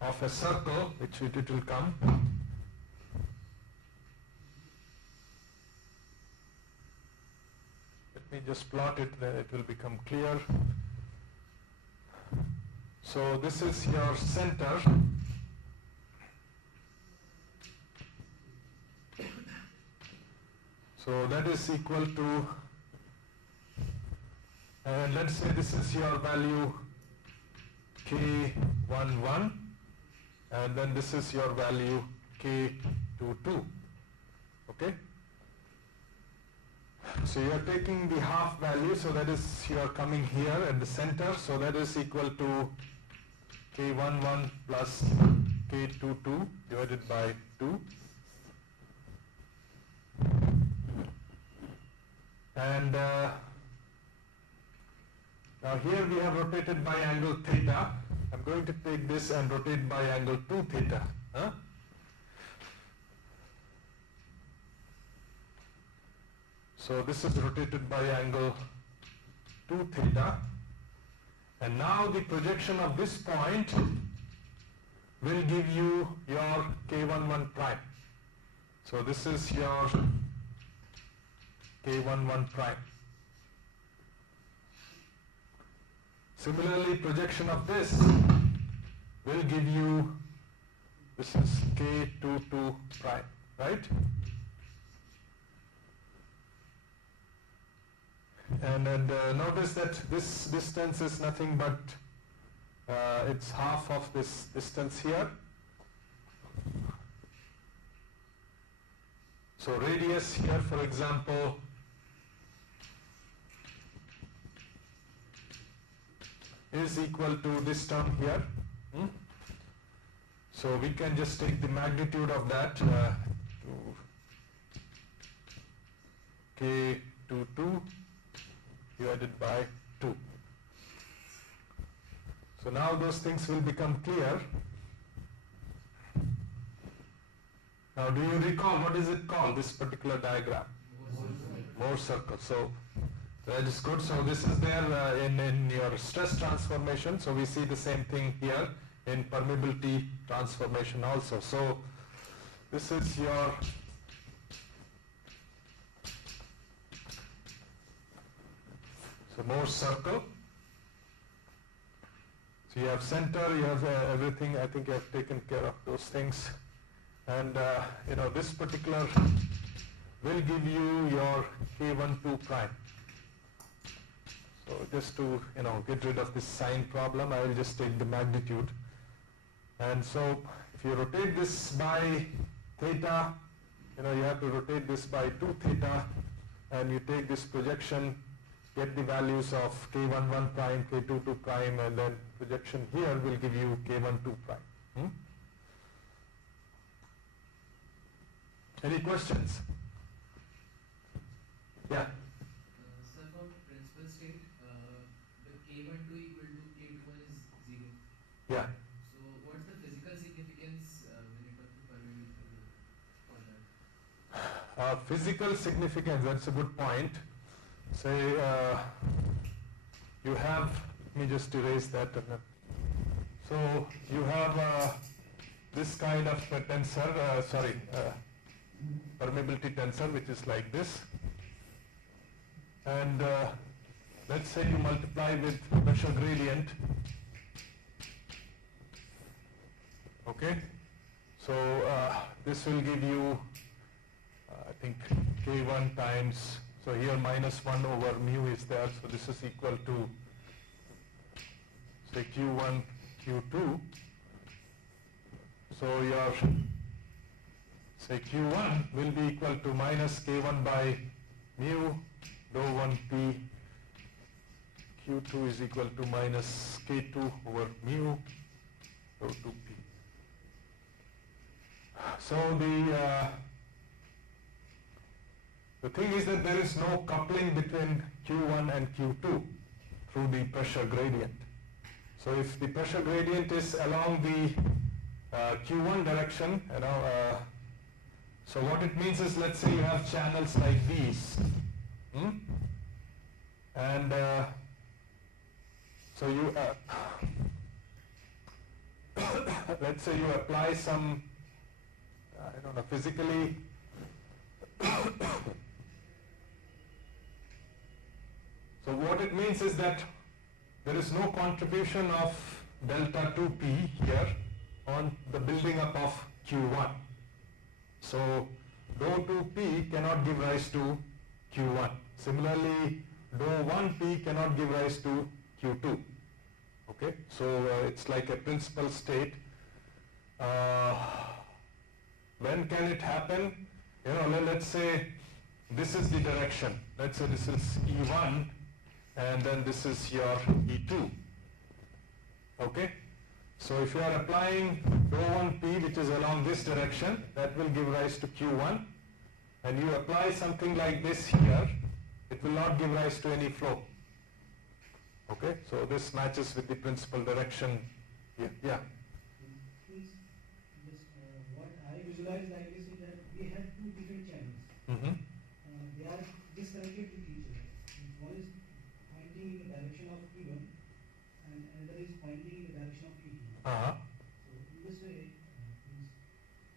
of a circle, which it will come. Let me just plot it, then it will become clear. So this is your center. So that is equal to, and let's say this is your value K11, and then this is your value K22, okay? So you are taking the half value, so that is, you are coming here at the center, so that is equal to K11 plus K22 divided by 2. And now here we have rotated by angle theta. I'm going to take this and rotate by angle 2 theta. So this is rotated by angle 2 theta. And now the projection of this point will give you your K11 prime. So this is your K11 prime. Similarly, projection of this will give you, this is K22 prime, right? And notice that this distance is nothing but, it's half of this distance here. So radius here, for example, is equal to this term here. So we can just take the magnitude of that to K22 divided by 2. So now those things will become clear. Now do you recall what is it called, this particular diagram? Mohr circle. So that is good. So this is there in your stress transformation. So we see the same thing here in permeability transformation also. So this is your Mohr circle. So you have center, you have everything. I think you have taken care of those things. And this particular will give you your K12 prime. So just to get rid of this sign problem, I will just take the magnitude. And so if you rotate this by theta, you have to rotate this by 2 theta, and you take this projection, get the values of K11 prime, K22 prime, and then projection here will give you K12 prime. Any questions? Yeah. Sir, for principal state, the K12 equal to K21 is 0. Yeah. So what's the physical significance when it comes to permeability for that? Physical significance, that's a good point. Say you have, let me just erase that. So you have this kind of tensor, permeability tensor, which is like this. And let's say you multiply with pressure gradient. Okay, so this will give you, I think, K1 times, so here minus 1 over mu is there, so this is equal to, say, Q1, Q2. So your, say, Q1 will be equal to minus K1 by mu dou 1p, Q2 is equal to minus K2 over mu dou 2p. So the thing is that there is no coupling between Q1 and Q2 through the pressure gradient. So if the pressure gradient is along the Q1 direction, so what it means is, let's say you have channels like these, and so you let's say you apply some, I don't know, physically so what it means is that there is no contribution of delta 2p here on the building up of Q1. So dou 2p cannot give rise to Q1. Similarly, dou 1p cannot give rise to Q2. Okay, so it's like a principal state. When can it happen? Let's say this is the direction. Let's say this is E1 and then this is your E2. Okay? So if you are applying dou 1p, which is along this direction, that will give rise to Q1, and you apply something like this here, it will not give rise to any flow. Okay? So this matches with the principal direction here. Yeah. What I visualize like this is that we have two different channels. Mm-hmm. They are disconnected with each other. One is pointing in the direction of E1 and another is pointing in the direction of E2. Uh-huh. So in this way,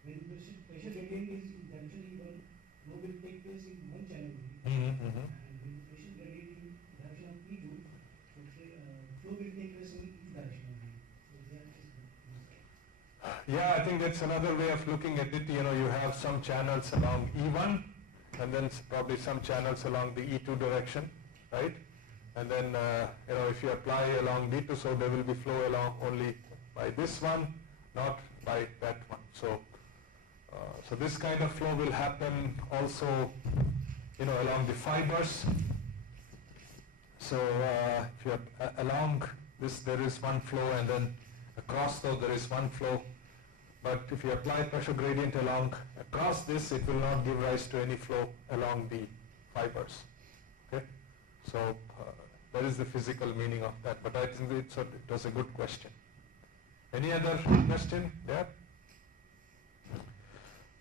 when pressure gradient is in direction E1, flow will take place in one channel only. Mm-hmm. And when pressure gradient in direction of E2, so flow will take place in each direction only. So that is Yeah, I think that's another way of looking at it. You have some channels along E1 and then probably some channels along the E2 direction, right? And then, if you apply along D2, so there will be flow along only by this one, not by that one. So, so this kind of flow will happen also, along the fibers. So, if you along this, there is one flow, and then across though there is one flow. But if you apply pressure gradient across this, it will not give rise to any flow along the fibers. Okay, so that is the physical meaning of that. But I think it was a good question. Any other question there?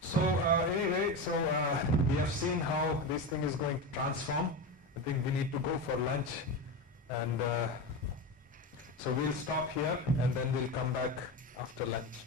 So anyway, we have seen how this thing is going to transform. I think we need to go for lunch, and so we'll stop here, and then we'll come back after lunch.